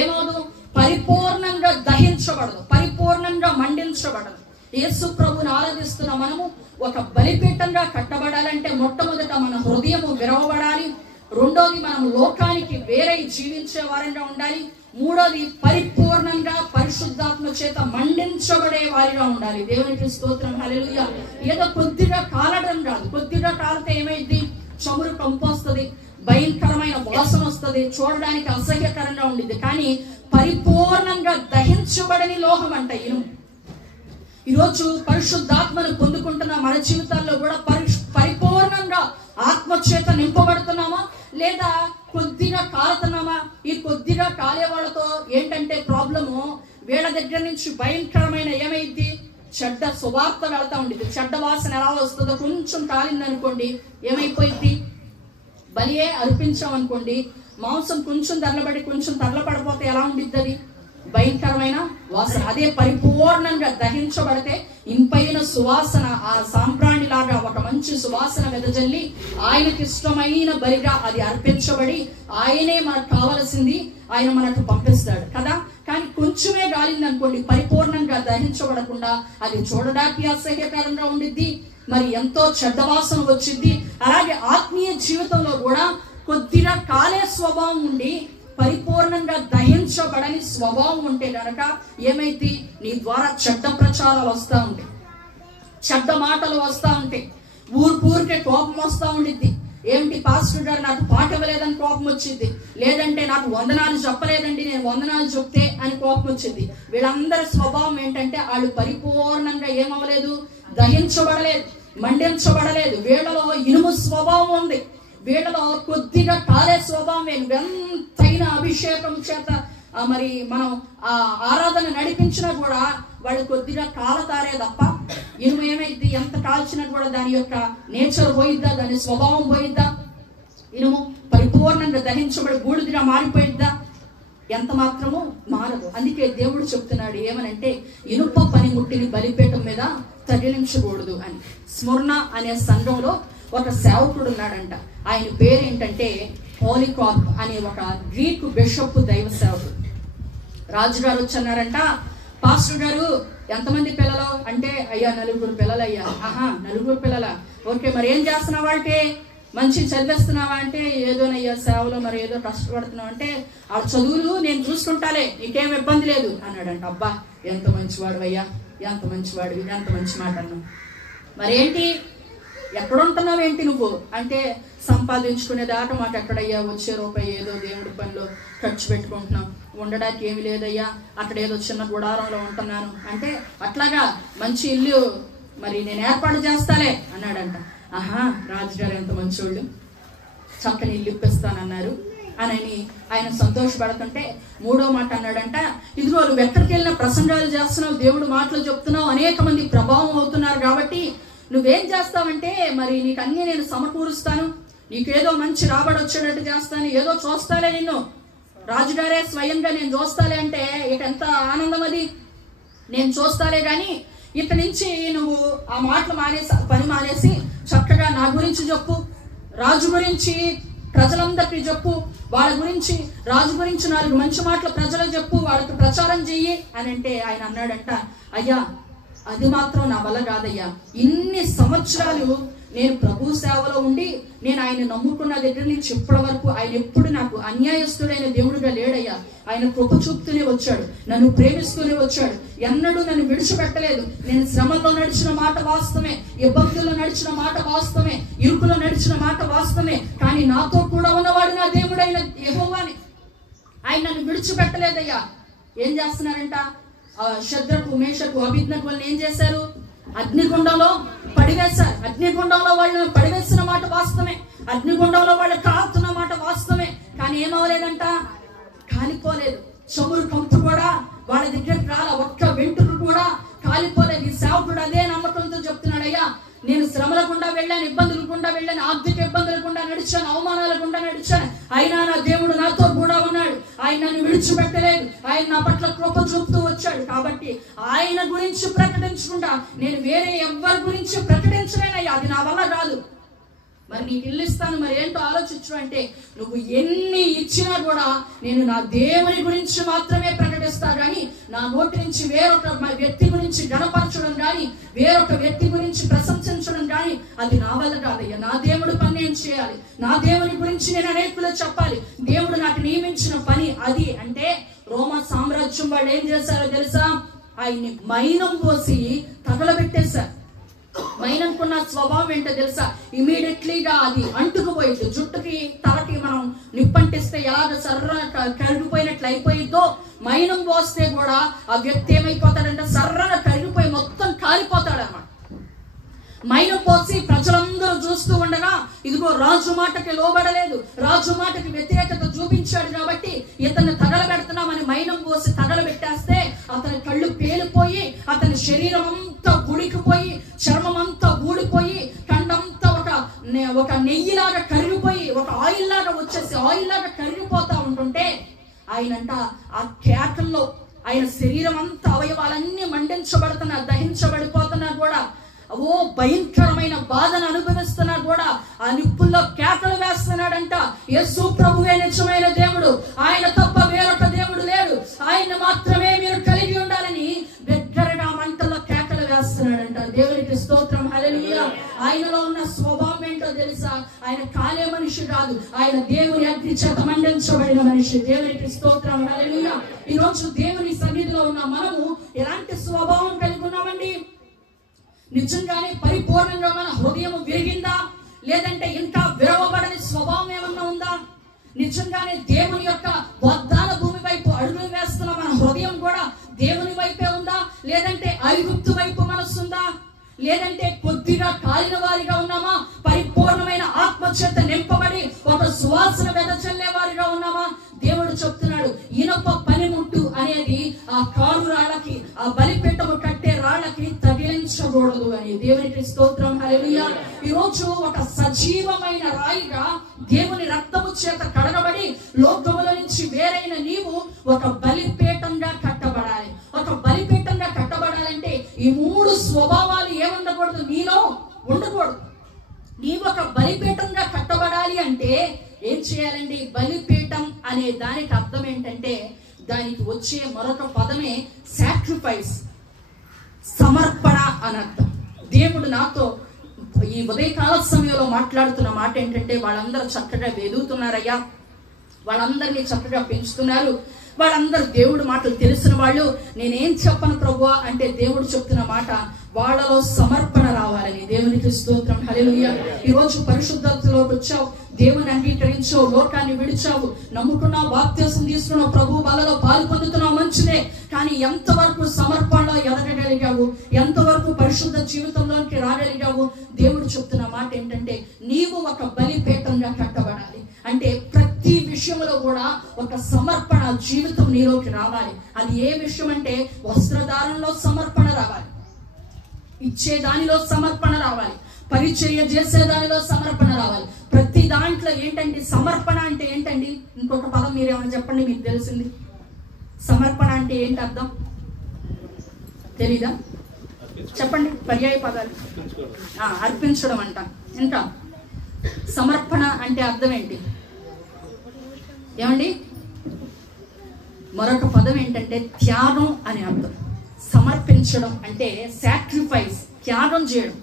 ఏమవుదు, పరిపూర్ణంగా దహించబడదు, పరిపూర్ణంగా మండించబడదు. యేసు ప్రభుని ఆరాధిస్తున్న మనము ఒక బలిపీఠంగా కట్టబడాలంటే మొట్టమొదట మన హృదయము విరవబడాలి. రెండోది మనం లోకానికి వేరే జీవించే వారంగా ఉండాలి. మూడోది పరిపూర్ణంగా పరిశుద్ధాత్మ చేత మండించబడే వారిగా ఉండాలి. దేవునికి స్తోత్రం, హల్లెలూయా. ఏదో కొద్దిగా కాలడం కాదు, కొద్దిగా కాలితే ఏమైంది, చమురు కంపొస్తుంది, భయంకరమైన వాసన వస్తుంది, చూడడానికి అసహ్యకరంగా ఉండిద్ది. కానీ పరిపూర్ణంగా దహించబడని లోహం అంట ఇనుము. ఈరోజు పరిశుద్ధాత్మను పొందుకుంటున్న మన జీవితాల్లో కూడా పరిపూర్ణంగా ఆత్మచేత నింపబడుతున్నామా లేదా కొద్దిగా కాలుతున్నామా? ఈ కొద్దిగా కాలే వాళ్ళతో ఏంటంటే ప్రాబ్లము, వీళ్ళ దగ్గర నుంచి భయంకరమైన ఏమైంది, చెడ్డ సువార్త వెళ్తా ఉండిద్ది. చెడ్డ వాసన ఎలా వస్తుందో, కొంచెం కాలిందనుకోండి ఏమైపోయింది, బలియే అర్పించామనుకోండి, మాంసం కొంచెం తరలపడిపోతే ఎలా ఉండిద్ది, అది భయంకరమైన వాసన. అదే పరిపూర్ణంగా దహించబడితే ఇంపైన సువాసన, ఆ సాంబ్రాణిలాగా ఒక మంచి సువాసన వెదజల్లి ఆయనకి ఇష్టమైన బలిగా అది అర్పించబడి ఆయనే మనకు కావలసింది ఆయన మనకు పంపిస్తాడు కదా. కానీ కొంచెమే గాలింది అనుకోండి, పరిపూర్ణంగా దహించబడకుండా అది చూడడానికి అసహ్యకరంగా ఉండిద్ది, మరి ఎంతో చెడ్డ వాసన వచ్చింది. అలాగే ఆత్మీయ జీవితంలో కూడా కొద్దిగా కాలే స్వభావం ఉండి పరిపూర్ణంగా దహించబడని స్వభావం ఉంటే గనక ఏమైంది, నీ ద్వారా చెడ్డ ప్రచారాలు వస్తూ ఉంటాయి, చెడ్డ మాటలు వస్తూ ఉంటాయి, ఊరికే కోపం వస్తూ ఉండిద్ది. ఏమిటి పాస్టర్ గారు నాకు పాట ఇవ్వలేదని కోపం వచ్చింది, లేదంటే నాకు వందనాలు చెప్పలేదండి, నేను వందనాలు చెప్తే అని కోపం వచ్చింది. వీళ్ళందరి స్వభావం ఏంటంటే వాళ్ళు పరిపూర్ణంగా ఏమవ్వలేదు, దహించబడలేదు, మండించబడలేదు. వీళ్ళలో ఇనుము స్వభావం ఉంది, వీళ్ళలో కొద్దిగా కాలే స్వభావం. ఎంతైనా అభిషేకం చేత మరి మనం ఆ ఆరాధన నడిపించినా కూడా వాళ్ళు కొద్దిగా కాలతారే తప్ప ఇనుము ఏమైంది, ఎంత కాల్చినా కూడా దాని యొక్క నేచర్ పోయిద్దా, దాని స్వభావం పోయిద్దా? ఇనుము పరిపూర్ణంగా దహించబడి బూడిదిగా మారిపోయిద్దా? ఎంత మాత్రము మారదు. అందుకే దేవుడు చెప్తున్నాడు ఏమనంటే, ఇనుప పనిముట్టిని బలిపీఠం మీద తగిలించకూడదు అని. స్మరణ అనే సంఘంలో ఒక సేవకుడు ఉన్నాడంట. ఆయన పేరు ఏంటంటే పాలికార్ప్ అనే ఒక గ్రీకు బిషప్ దైవ సేవకుడు. రాజుగారు వచ్చన్నారంట, పాస్టర్ గారు ఎంతమంది పిల్లలు అంటే, అయ్యా 4 పిల్లలు అయ్యా. ఆహా 4 పిల్లల, ఓకే, మరి ఏం చేస్తున్నావా అంటే, మంచి చదివేస్తున్నావా అంటే, ఏదోనయ్యా సేవలో మరి ఏదో కష్టపడుతున్నావు అంటే, ఆ చదువులు నేను చూసుకుంటాలే, నీకేం ఇబ్బంది లేదు అన్నాడంట. అబ్బా ఎంత మంచివాడు అయ్యా, ఎంత మంచివాడు, ఎంత మంచి మాట అన్నావు. మరేంటి ఎక్కడుంటున్నావు ఏంటి నువ్వు అంటే, సంపాదించుకునే దాకా మాకు ఎక్కడయ్యా, వచ్చే రూపాయి ఏదో దేవుడి పనిలో ఖర్చు పెట్టుకుంటున్నాం, ఉండడానికి ఏమి లేదయ్యా, అక్కడ ఏదో చిన్న గుడారంలో ఉంటున్నాను అంటే, అట్లాగా మంచి ఇల్లు మరి నేను ఏర్పాటు చేస్తాలే అన్నాడంట. ఆహా రాజుగారు ఎంత మంచోళ్ళు, చక్కని ఇల్లు ఇప్పిస్తానన్నారు అని ఆయన సంతోషపడుతుంటే, 3వ మాట అన్నాడంట, ఇదిగో నువ్వు ఎక్కడికి వెళ్ళినా ప్రసంగాలు చేస్తున్నావు, దేవుడు మాటలు చెప్తున్నావు, అనేక మంది ప్రభావం అవుతున్నారు కాబట్టి నువ్వేం చేస్తావంటే, మరి నీకు అన్ని నేను సమకూరుస్తాను, నీకేదో మంచి రాబడి వచ్చేటట్టు చేస్తాను, ఏదో చూస్తాలే నిన్ను, రాజుగారే స్వయంగా నేను చూస్తాలే అంటే ఇక ఎంత ఆనందం అది. నేను చూస్తాలే గాని ఇక నుంచి నువ్వు ఆ మాటలు మానేసి, పని మానేసి చక్కగా నా గురించి చెప్పు, రాజు గురించి ప్రజలందరికీ చెప్పు, వాళ్ళ గురించి, రాజు గురించి 4 మంచి మాటలు ప్రజలకు చెప్పు, వాళ్ళకి ప్రచారం చెయ్యి అని అంటే, ఆయన అన్నాడంట, అయ్యా అది మాత్రం నా వల్ల కాదయ్యా, ఇన్ని సంవత్సరాలు నేను ప్రభు సేవలో ఉండి నేను ఆయన నమ్ముకున్న దగ్గర నుంచి ఇప్పటి వరకు ఆయన ఎప్పుడు నాకు అన్యాయస్తుడైన దేవుడుగా లేడయ్యా. ఆయన కృప చూపుతూనే వచ్చాడు, నన్ను ప్రేమిస్తూనే వచ్చాడు, ఎన్నడూ నన్ను విడిచిపెట్టలేదు. నేను శ్రమల్లో నడిచిన మాట వాస్తవమే, ఇబ్బందుల్లో నడిచిన మాట వాస్తవమే, ఇరుకులో నడిచిన మాట వాస్తవమే, కానీ నాతో కూడా ఉన్నవాడు నా దేవుడైన యెహోవాని, ఆయన నన్ను విడిచిపెట్టలేదయ్యా. ఏం చేస్తున్నారంట, శద్రకు మేషకు అబేద్నెగోలను ఏం చేశారు, అగ్నిగుండంలో పడివేశారు. అగ్నిగుండంలో వాళ్ళని పడివేసిన మాట వాస్తవమే, అగ్నిగుండంలో వాళ్ళు కాలుతున్న మాట వాస్తవమే, కానీ ఏమవలేదంట, కాలిపోలేదు. చమురు కంపు కూడా వాళ్ళ దగ్గరికి రాల, ఒక్క వెంట్రుకు కూడా కాలిపోలేదు. ఈ సేవకుడు అదే నమ్మకంతో చెప్తున్నాడు, అయ్యా నేను శ్రమల గుండా వెళ్ళాను, ఇబ్బందులు గుండా వెళ్ళాను, ఆర్థిక ఇబ్బందుల గుండా నడిచాను, అవమానాల గుండా నడిచాను, అయినా నా దేవుడు నాతో కూడా ఉన్నాడు, ఆయన నన్ను విడిచిపెట్టలేదు, ఆయన నా పట్ల కృప చూపుతూ వచ్చాడు. కాబట్టి ఆయన గురించి ప్రకటించుకుంటా, నేను వేరే ఎవ్వరి గురించి ప్రకటించలేనయ్యా, అది నా వల్ల కాదు. మరి నీకు ఇల్లు ఇస్తాను, మరి ఏంటో ఆలోచించు అంటే, నువ్వు ఎన్ని ఇచ్చినా కూడా నేను నా దేవుని గురించి మాత్రమే ప్రకటిస్తా కానీ నా నోటి నుంచి వేరొక వ్యక్తి గురించి గణపరచడం కానీ, వేరొక వ్యక్తి గురించి ప్రశంసించడం కానీ అది నా వల్ల కాదయ్యా. నా దేవుడి పని నేను చేయాలి, నా దేవుని గురించి నేను అనేకులు చెప్పాలి. దేవుడు నాకు నియమించిన పని అది. అంటే రోమా సామ్రాజ్యం వాళ్ళు ఏం చేశారో తెలుసా, ఆయన్ని మైనం పోసి తగలబెట్టేశారు. మైననుకున్న స్వభావం ఏంటో తెలుసా, ఇమీడియట్లీగా అది అంటుకుపోయింది. జుట్టుకి తలకి మనం నిప్పంటిస్తే ఎలాగ సర్ర కరిగిపోయినట్లు అయిపోయిద్దో, మైనం పోస్తే కూడా ఆ వ్యక్తి ఏమైపోతాడంటే సర్రన కరిగిపోయి మొత్తం కాలిపోతాడు అన్నమాట. మైనం పోసి ప్రజలందరూ చూస్తూ ఉండగా, ఇదిగో రాజు మాటకి లోబడలేదు, రాజు మాటకి వ్యతిరేకత చూపించాడు కాబట్టి ఇతన్ని తగలబెడుతున్నామని మైనం పోసి తగలబెట్టేస్తే అతని కళ్ళు పేలిపోయి, అతని శరీరం అంతా ఉడికిపోయి, చర్మం అంతా ఊడిపోయి, కండంతా ఒక నెయ్యిలాగా కరిగిపోయి, ఒక ఆయిల్ లాగా వచ్చేసి ఆయిల్ లాగా కరిగిపోతా ఉంటుంటే, ఆయనంట ఆ కేకల్లో ఆయన శరీరం అంతా అవయవాలన్నీ మండించబడుతున్నా, దహించబడిపోతున్నా కూడా, ఓ భయంకరమైన బాధను అనుభవిస్తున్నా కూడా ఆ నిప్పుల్లో కేకలు వేస్తున్నాడంట. యేసు ప్రభువే నిజమైన దేవుడు, ఆయన తప్ప వేరొక దేవుడు లేడు, ఆయన మాత్రమే మీరు కలిగి ఉండాలని దగ్గరగా మంటల్లో కేకలు వేస్తున్నాడంట. దేవునికి స్తోత్రం, హల్లెలూయా. ఆయనలో ఉన్న స్వభావం ఏంటో తెలుసా, ఆయన కాలే మనిషి కాదు, ఆయన దేవుని అగ్ని చేత మండించబడిన మనిషి. దేవునికి స్తోత్రం, హల్లెలూయా. ఈ రోజు దేవుని సన్నిధిలో ఉన్న మనము ఎలాంటి స్వభావం కలిగి ఉన్నామండి? నిజంగానే పరిపూర్ణంగా మన హృదయం విరిగిందా, లేదంటే ఇంకా విరవబడని స్వభావం ఏమన్నా ఉందా? నిజంగానే దేవుని యొక్క వాగ్దాన భూమి వైపు అడుగులు వేస్తున్న మన హృదయం కూడా దేవుని వైపే ఉందా, లేదంటే ఐగుప్తు వైపు మనస్సుందా? లేదంటే కొద్దిగా కాలిన వారిగా ఉన్నామా, పరిపూర్ణమైన ఆత్మచేత నింపబడి ఒక సువాసన వెదజల్లే వారిగా ఉన్నామా? దేవుడు చెప్తున్నాడు, ఇనుప పనిముట్టు అనేది ఆ కారు రాళ్ళకి, ఆ బలిపీఠము కట్టే రాళ్ళకి తగిలించకూడదు అని. దేవునికి స్తోత్రం, హల్లెలూయా. ఈ రోజు ఒక సజీవమైన రాయిగా దేవుని రక్తము చేత కడగబడి లోకముల నుంచి వేరైన నీవు ఒక బలిపీఠంగా కట్టబడాలి. ఒక బలిపీఠంగా కట్టబడాలంటే ఈ 3 స్వభావాలు ఏముండకూడదు, నీలో ఉండకూడదు. నీవు ఒక బలిపీఠంగా కట్టబడాలి అంటే ఏం చేయాలండి? బలిపీఠం అనే దానికి అర్థం ఏంటంటే దానికి వచ్చే మరొక పదమే సాక్రిఫైస్, సమర్పణ అని అర్థం. దేవుడు నాతో ఈ ఉదయకాల సమయంలో మాట్లాడుతున్న మాట ఏంటంటే, వాళ్ళందరూ చక్కగా ఎదుగుతున్నారయ్యా, వాళ్ళందరినీ చక్కగా పెంచుతున్నారు, వాళ్ళందరూ దేవుడు మాటలు తెలిసిన వాళ్ళు, నేనేం చెప్పను ప్రభువా అంటే దేవుడు చెప్తున్న మాట, వాళ్ళలో సమర్పణ రావాలని. దేవునికి స్తోత్రం, హల్లెలూయా. ఈ రోజు పరిశుద్ధతలోకి వచ్చావు, దేవుని అంగీకరించావు, లోకాన్ని విడిచావు, నమ్ముకున్నావు, బాప్తిసం తీసుకున్నావు, ప్రభు వాళ్ళలో పాలు పొందుతున్నావు, మంచిదే. కానీ ఎంతవరకు సమర్పణలో ఎదగగలిగావు, ఎంతవరకు పరిశుద్ధ జీవితంలోకి రాగలిగావు? దేవుడు చెప్తున్న మాట ఏంటంటే, నీవు ఒక బలిపీఠంగా కట్టబడాలి. అంటే ప్రతి విషయంలో కూడా ఒక సమర్పణ జీవితం నీలోకి రావాలి. అది ఏ విషయం అంటే, వస్త్రధారణలో సమర్పణ రావాలి, ఇచ్చే దానిలో సమర్పణ రావాలి, పరిచర్య చేసే దానిలో సమర్పణ రావాలి. ప్రతి దాంట్లో ఏంటండి సమర్పణ అంటే ఏంటండి? ఇంకొక పదం మీరేమైనా చెప్పండి, మీకు తెలిసింది. సమర్పణ అంటే ఏంటి అర్థం తెలీదా? చెప్పండి పర్యాయ పదాలు. అర్పించడం అంట. ఇంకా సమర్పణ అంటే అర్థం ఏంటి ఏమండి? మరొక పదం ఏంటంటే త్యాగం అని అర్థం. సమర్పించడం అంటే సాక్రిఫైస్, త్యాగం చేయడం.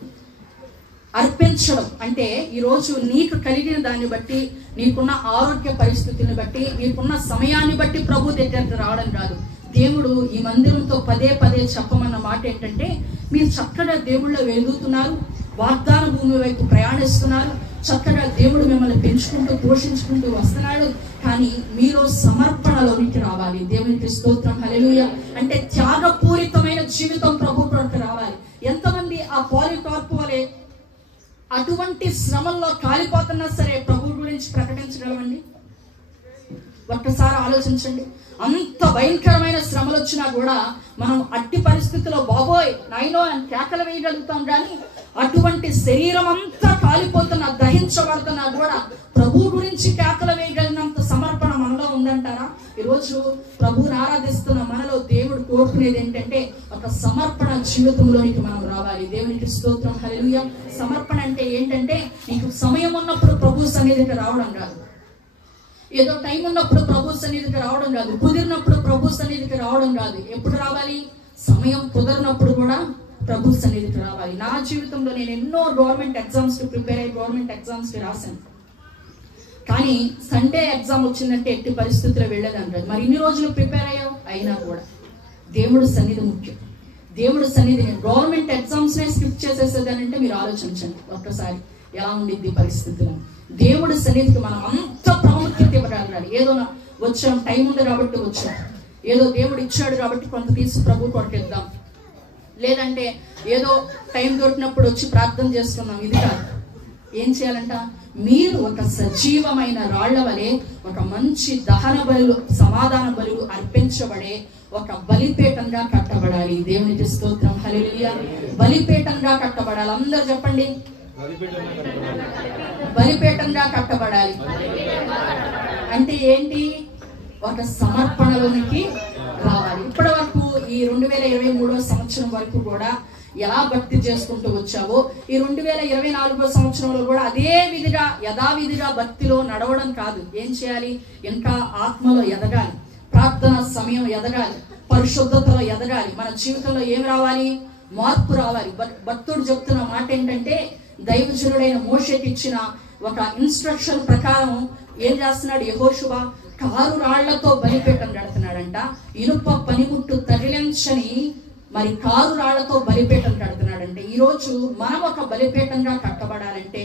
అర్పించడం అంటే ఈరోజు నీకు కలిగిన దాన్ని బట్టి, నీకున్న ఆరోగ్య పరిస్థితిని బట్టి, నీకున్న సమయాన్ని బట్టి ప్రభు దగ్గరికి రావడం కాదు. దేవుడు ఈ మందిరంతో పదే పదే చెప్పమన్న మాట ఏంటంటే, మీరు చక్కగా దేవుళ్ళో వెలుగుతున్నారు, వాగ్దాన భూమి వైపు ప్రయాణిస్తున్నారు, చక్కగా దేవుడు మిమ్మల్ని పెంచుకుంటూ పోషించుకుంటూ వస్తున్నాడు, కానీ మీలో సమర్పణలోనికి రావాలి. దేవునికి స్తోత్రం, హల్లెలూయా. అంటే త్యాగపూరితమైన జీవితం ప్రభు కొరకు రావాలి. ఎంతమంది ఆ పాలికార్పు వలె అటువంటి శ్రమల్లో కాలిపోతున్నా సరే ప్రభు గురించి ప్రకటించగలమండి? ఒక్కసారి ఆలోచించండి. అంత భయంకరమైన శ్రమలు వచ్చినా కూడా మనం అట్టి పరిస్థితుల్లో బాబోయ్ నాయనో అని కేకలు వేయగలుగుతాం. కానీ అటువంటి శరీరం అంతా కాలిపోతున్నా, దహించబడుతున్నా కూడా ప్రభు గురించి కేకలు వేయగలిగినంత సమర్పణ మనలో ఉందంటారా? ఈరోజు ప్రభువుని ఆరాధిస్తున్న మనలో దేవుడు కోరుకునేది ఏంటంటే ఒక సమర్పణ జీవితంలోనికి మనం రావాలి. దేవునికి స్తోత్రం, హల్లెలూయా. సమర్పణ అంటే ఏంటంటే, నీకు సమయం ఉన్నప్పుడు ప్రభు సన్నిధికి రావడం కాదు, ఏదో టైం ఉన్నప్పుడు ప్రభు సన్నిధికి రావడం కాదు, కుదిరినప్పుడు ప్రభు సన్నిధికి రావడం కాదు. ఎప్పుడు రావాలి? సమయం కుదిరినప్పుడు కూడా ప్రభు సన్నిధికి రావాలి. నా జీవితంలో నేను ఎన్నో గవర్నమెంట్ ఎగ్జామ్స్ కి ప్రిపేర్ అయ్యి గవర్నమెంట్ ఎగ్జామ్స్ కి రాశాను. కానీ సండే ఎగ్జామ్ వచ్చిందంటే ఎట్టి పరిస్థితుల్లో వెళ్ళేదంటారు. మరి ఇన్ని రోజులు ప్రిపేర్ అయ్యావు, అయినా కూడా దేవుడు సన్నిధి ముఖ్యం. దేవుడు సన్నిధిని గవర్నమెంట్ ఎగ్జామ్స్ నే స్కిప్ చేసేసేదానంటే మీరు ఆలోచించండి ఒక్కసారి ఎలా ఉండిద్ది పరిస్థితులు. దేవుడి సన్నిధికి మనం అంత ప్రాముఖ్యత ఇవ్వగలగాలి. ఏదో వచ్చాం, టైం ఉంది కాబట్టి వచ్చాం, ఏదో దేవుడు ఇచ్చాడు కాబట్టి కొంత తీసి ప్రభు కొరకిద్దాం, లేదంటే ఏదో టైం దొరికినప్పుడు వచ్చి ప్రార్థన చేస్తున్నాం, ఇది కాదు. ఏం చేయాలంట? మీరు ఒక సజీవమైన రాళ్ల వలె ఒక మంచి దహన బలులు, సమాధాన బలులు అర్పించబడే ఒక బలిపీఠంగా కట్టబడాలి. దేవునికి స్తోత్రం, హల్లెలూయా. బలిపీఠంగా కట్టబడాలి. అందరూ చెప్పండి, బలిపీఠంగా కట్టబడాలి. అంటే ఏంటి? ఒక సమర్పణలోనికి రావాలి. ఇప్పటి వరకు ఈ 2023 సంవత్సరం వరకు కూడా ఎలా భక్తి చేసుకుంటూ వచ్చావో ఈ 2024 సంవత్సరంలో కూడా అదే విధిగా యథావిధిగా భక్తిలో నడవడం కాదు. ఏం చేయాలి? ఇంకా ఆత్మలో ఎదగాలి, ప్రార్థన సమయం ఎదగాలి, పరిశుద్ధతలో ఎదగాలి. మన జీవితంలో ఏం రావాలి? మార్పు రావాలి. భక్తుడు చెప్తున్న మాట ఏంటంటే, దైవజనుడైన మోషేకి ఇచ్చిన ఒక ఇన్స్ట్రక్షన్ ప్రకారం ఏం చేస్తున్నాడు యెహోషువ? కారు రాళ్లతో బలిపీఠం కడుతున్నాడంట. ఇనుప పనిముట్టు తగిలించని మరి కారు రాళ్లతో బలిపీఠం కడుతున్నాడంటే, ఈరోజు మనం ఒక బలిపీఠంగా కట్టబడాలంటే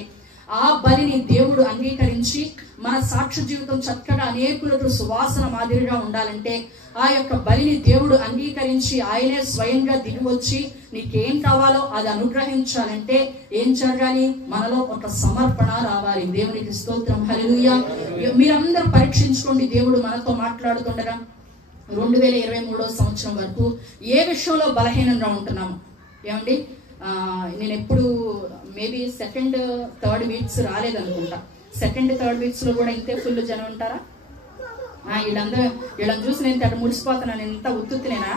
ఆ బలిని దేవుడు అంగీకరించి మన సాక్షి జీవితం చక్కగా అనేకులకు సువాసన మాదిరిగా ఉండాలంటే ఆ యొక్క బలిని దేవుడు అంగీకరించి ఆయనే స్వయంగా దిగి వచ్చి నీకేం కావాలో అది అనుగ్రహించాలంటే ఏం జరగాలి? మనలో ఒక సమర్పణ రావాలి. దేవునికి స్తోత్రం, హల్లెలూయా. మీరందరూ పరీక్షించుకోండి. దేవుడు మనతో మాట్లాడుతుండగా 2023 సంవత్సరం వరకు ఏ విషయంలో బలహీనంగా ఉంటున్నాము? ఏమండి, నేను ఎప్పుడు మేబీ సెకండ్ థర్డ్ వీక్స్ రాలేదనుకుంటా. సెకండ్ థర్డ్ వీక్స్ లో కూడా ఇంతే ఫుల్ జనం ఉంటారా? వీళ్ళని చూసి నేను తెగ ముడిసిపోతున్నాను. ఇంత ఉత్తునేనా?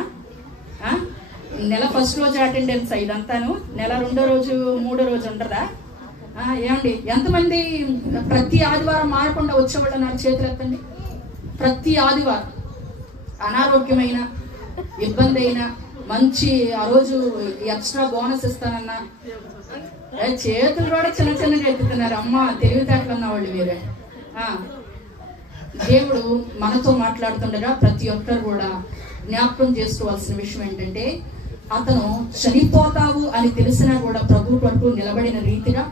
నెల ఫస్ట్ రోజు అటెండెన్స్ ఇదంతాను, నెల 2వ రోజు 3వ రోజు ఉంటుందా? ఏమండి, ఎంతమంది ప్రతి ఆదివారం మారకుండా వచ్చేవాళ్ళు నాకు చేతులు ఎత్తండి. ప్రతి ఆదివారం అనారోగ్యమైన ఇబ్బంది అయినా మంచి ఆ రోజు ఎక్స్ట్రా బోనస్ ఇస్తానన్నా చేతులు కూడా చిన్న చిన్నగా ఎత్తుతున్నారు. అమ్మ తెలివితేటలు ఉన్న వాళ్ళు మీరే. దేవుడు మనతో మాట్లాడుతుండగా ప్రతి ఒక్కరు కూడా జ్ఞాపకం చేసుకోవాల్సిన విషయం ఏంటంటే, అతను చనిపోతావు అని తెలిసినా కూడా ప్రభు కొరకు నిలబడిన రీతిగా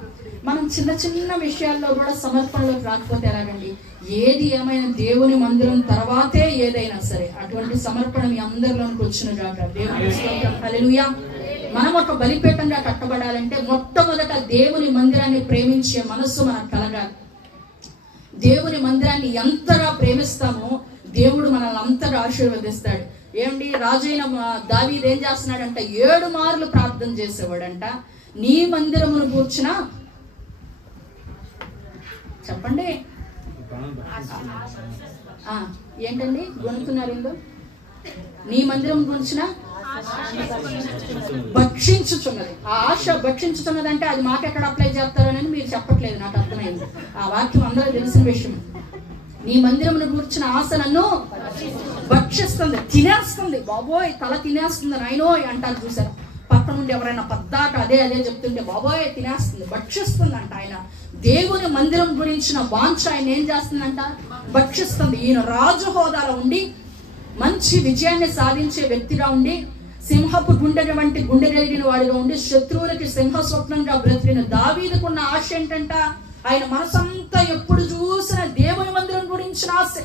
మనం చిన్న చిన్న విషయాల్లో కూడా సమర్పణలోకి రాకపోతే ఎలాగండి? ఏది ఏమైనా దేవుని మందిరం తర్వాతే ఏదైనా సరే అటువంటి సమర్పణ మీ అందరిలోనికి వచ్చిన గాక. దేవుని స్తోత్రం, హల్లెలూయా. మనం ఒక బలిపీఠంగా కట్టబడాలంటే మొట్టమొదట దేవుని మందిరాన్ని ప్రేమించే మనస్సు మనకు కలగాలి. దేవుని మందిరాన్ని ఎంతగా ప్రేమిస్తామో దేవుడు మనల్ని అంతగా ఆశీర్వదిస్తాడు. ఏమండి, రాజైన దావీదు ఏం చేస్తున్నాడంట? 7 మార్లు ప్రార్థన చేసేవాడంట. నీ మందిరమును కూర్చున్న చెప్పండి ఏంటండి గొనుక్కున్నారు? ఏందో నీ మందిరం గురించిన భక్షించుచున్నది. ఆ ఆశ భక్షించుతున్నది అంటే అది మాకెక్కడ అప్లై చేస్తారని మీరు చెప్పట్లేదు, నాకు అర్థమైంది. ఆ వాక్యం అందరూ తెలిసిన విషయం. నీ మందిరమును కూర్చున్న ఆశ నన్ను భక్షిస్తుంది, తినేస్తుంది. బాబోయ్ తల తినేస్తుంది నాయనోయ్ అంటారు చూసారు. పక్క నుండి ఎవరైనా పద్దాక అదే చెప్తుంటే బాబోయ్ తినేస్తుంది, భక్షిస్తుంది అంట. ఆయన దేవుని మందిరం గురించిన వాంఛ ఆయన ఏం చేస్తుందంట? భక్షిస్తుంది. ఈయన రాజు హోదాలో ఉండి మంచి విజయాన్ని సాధించే వ్యక్తిగా ఉండి సింహపు గుండె వంటి గుండె కలిగిన వాడిగా ఉండి శత్రువులకి సింహ స్వప్నంగా బ్రతికిన దావీదుకున్న ఆశ ఏంటంట? ఆయన మనసంతా ఎప్పుడు చూసిన దేవుని మందిరం గురించిన ఆశ,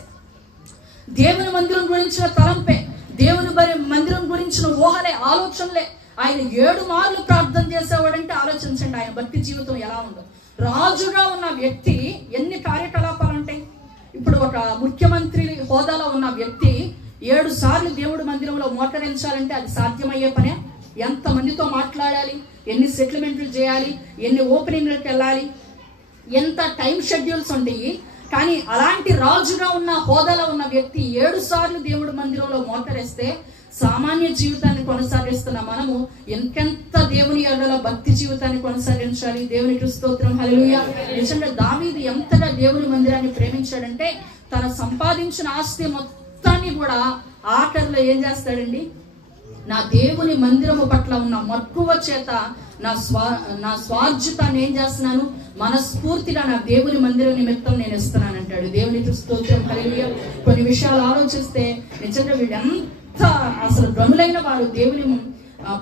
దేవుని మందిరం గురించిన తలంపే, దేవుని మందిరం గురించిన ఊహలే, ఆలోచనలే. ఆయన 7 మార్లు ప్రార్థన చేసేవాడంటే ఆలోచించండి ఆయన భక్తి జీవితం ఎలా ఉందో. రాజుగా ఉన్న వ్యక్తి ఎన్ని కార్యకలాపాలు ఉంటాయి? ఇప్పుడు ఒక ముఖ్యమంత్రి హోదాలో ఉన్న వ్యక్తి 7 సార్లు దేవుడి మందిరంలో మోకరించాలంటే అది సాధ్యమయ్యే పనే? ఎంత మందితో మాట్లాడాలి, ఎన్ని సెటిల్మెంట్లు చేయాలి, ఎన్ని ఓపెనింగ్లకు వెళ్ళాలి, ఎంత టైం షెడ్యూల్స్ ఉంటాయి. కానీ అలాంటి రాజుగా ఉన్న హోదాలో ఉన్న వ్యక్తి 7 సార్లు దేవుడి మందిరంలో మోకరిస్తే సామాన్య జీవితాన్ని కొనసాగిస్తున్న మనము ఎంకెంత దేవుని ఎడల భక్తి జీవితాన్ని కొనసాగించాలి. దేవునికి స్తోత్రం, హల్లెలూయా. నిజంగా దావీదు ఎంతగా దేవుని మందిరాన్ని ప్రేమించాడంటే తన సంపాదించిన ఆస్తి మొత్తాన్ని కూడా ఆఖరిలో ఏం చేస్తాడండి? నా దేవుని మందిరము పట్ల ఉన్న మక్కువ చేత నా స్వార్జితాన్ని ఏం చేస్తున్నాను? మనస్ఫూర్తిగా నా దేవుని మందిరం నిమిత్తం నేను ఇస్తున్నాను అంటాడు. దేవునికి స్తోత్రం, హల్లెలూయా. కొన్ని విషయాలు ఆలోచిస్తే నిజంగా వీళ్ళంతా అసలు గనులైన వారు దేవుని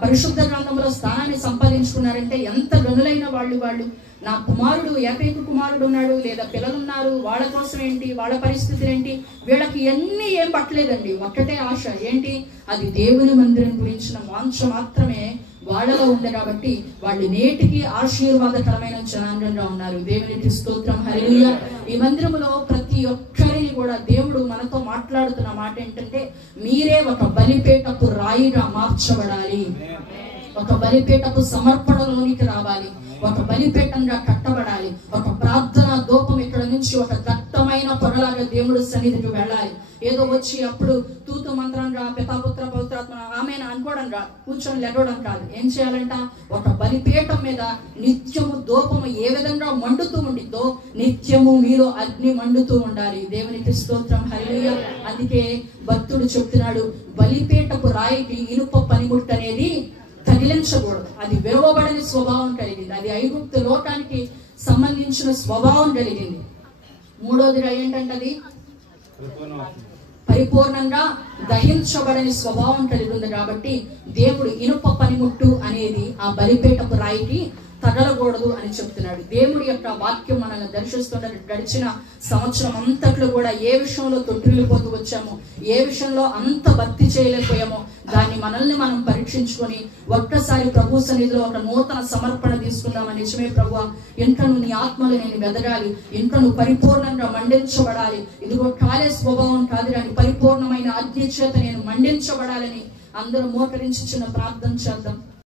పరిశుద్ధ గ్రంథంలో స్థానాన్ని సంపాదించుకున్నారంటే ఎంత గనులైన వాళ్ళు. నా కుమారుడు ఏకైక కుమారుడు ఉన్నాడు, లేదా పిల్లలున్నారు, వాళ్ళ కోసం ఏంటి, వాళ్ళ పరిస్థితులు ఏంటి, వీళ్ళకి ఎన్ని ఏం పట్టలేదండి. ఒక్కటే ఆశ ఏంటి? అది దేవుని మందిరం గురించిన వాంఛ మాత్రమే వాళ్ళలో ఉంది. కాబట్టి వాళ్ళు నేటికి ఆశీర్వాదకరమైన జనాంగంగా ఉన్నారు. దేవునికి స్తోత్రం, హల్లెలూయా. ఈ మందిరంలో ప్రతి ఒక్కరిని కూడా దేవుడు మనతో మాట్లాడుతున్న మాట ఏంటంటే, మీరే ఒక బలిపీఠపు రాయిగా మార్చబడాలి, ఒక బలిపీఠపు సమర్పణలోనికి రావాలి, ఒక బలిపీఠంగా కట్టబడాలి, ఒక ప్రార్థన దూపం ఇక్కడ నుంచి ఒక దట్టమైన పొరలాగా దేవుడు సన్నిధికి వెళ్ళాలి. ఏదో వచ్చి అప్పుడు తూతు మంత్రంగా పితాపుత్ర పవిత్రాత్మ ఆమె అనుకోవడం కాదు, కూర్చొని లెగవడం కాదు. ఏం చేయాలంట? ఒక బలిపీఠం మీద నిత్యము దూపము ఏ విధంగా మండుతూ ఉండిద్దో నిత్యము మీలో అగ్ని మండుతూ ఉండాలి. దేవునికి స్తోత్రం, హల్లెలూయా. అందుకే భక్తుడు చెప్తున్నాడు, బలిపీఠపు రాయికి ఇనుప పనిముట్టు అనేది తగిలించకూడదు. అది విరవబడని స్వభావం కలిగింది, అది ఐగుప్తు లోకానికి సంబంధించిన స్వభావం కలిగింది. 3వదిగా ఏంటంటే అది పరిపూర్ణంగా దహించబడని స్వభావం కలిగి ఉంది. కాబట్టి దేవుడు ఇనుప పనిముట్టు అనేది ఆ బలిపీఠపు రాయికి తగలకూడదు అని చెప్తున్నాడు. దేవుడి యొక్క వాక్యం మనల్ని దర్శిస్తున్న గడిచిన సంవత్సరం అంతట్లో కూడా ఏ విషయంలో తొట్టిల్లిపోతూ వచ్చామో, ఏ విషయంలో అంత భక్తి చేయలేకపోయామో దాన్ని మనల్ని మనం పరీక్షించుకొని ఒక్కసారి ప్రభు సన్నిధిలో ఒక నూతన సమర్పణ తీసుకుందామని. నిజమే ప్రభువా, ఇంకను నీ ఆత్మలు నేను వెదగాలి, ఇంకను పరిపూర్ణంగా మండించబడాలి, ఇదిగో కాలే స్వభావం కాదు కానీ పరిపూర్ణమైన అగ్ని చేత నేను మండించబడాలని అందరూ మోకరించి చిన్న ప్రార్థన చేద్దాం.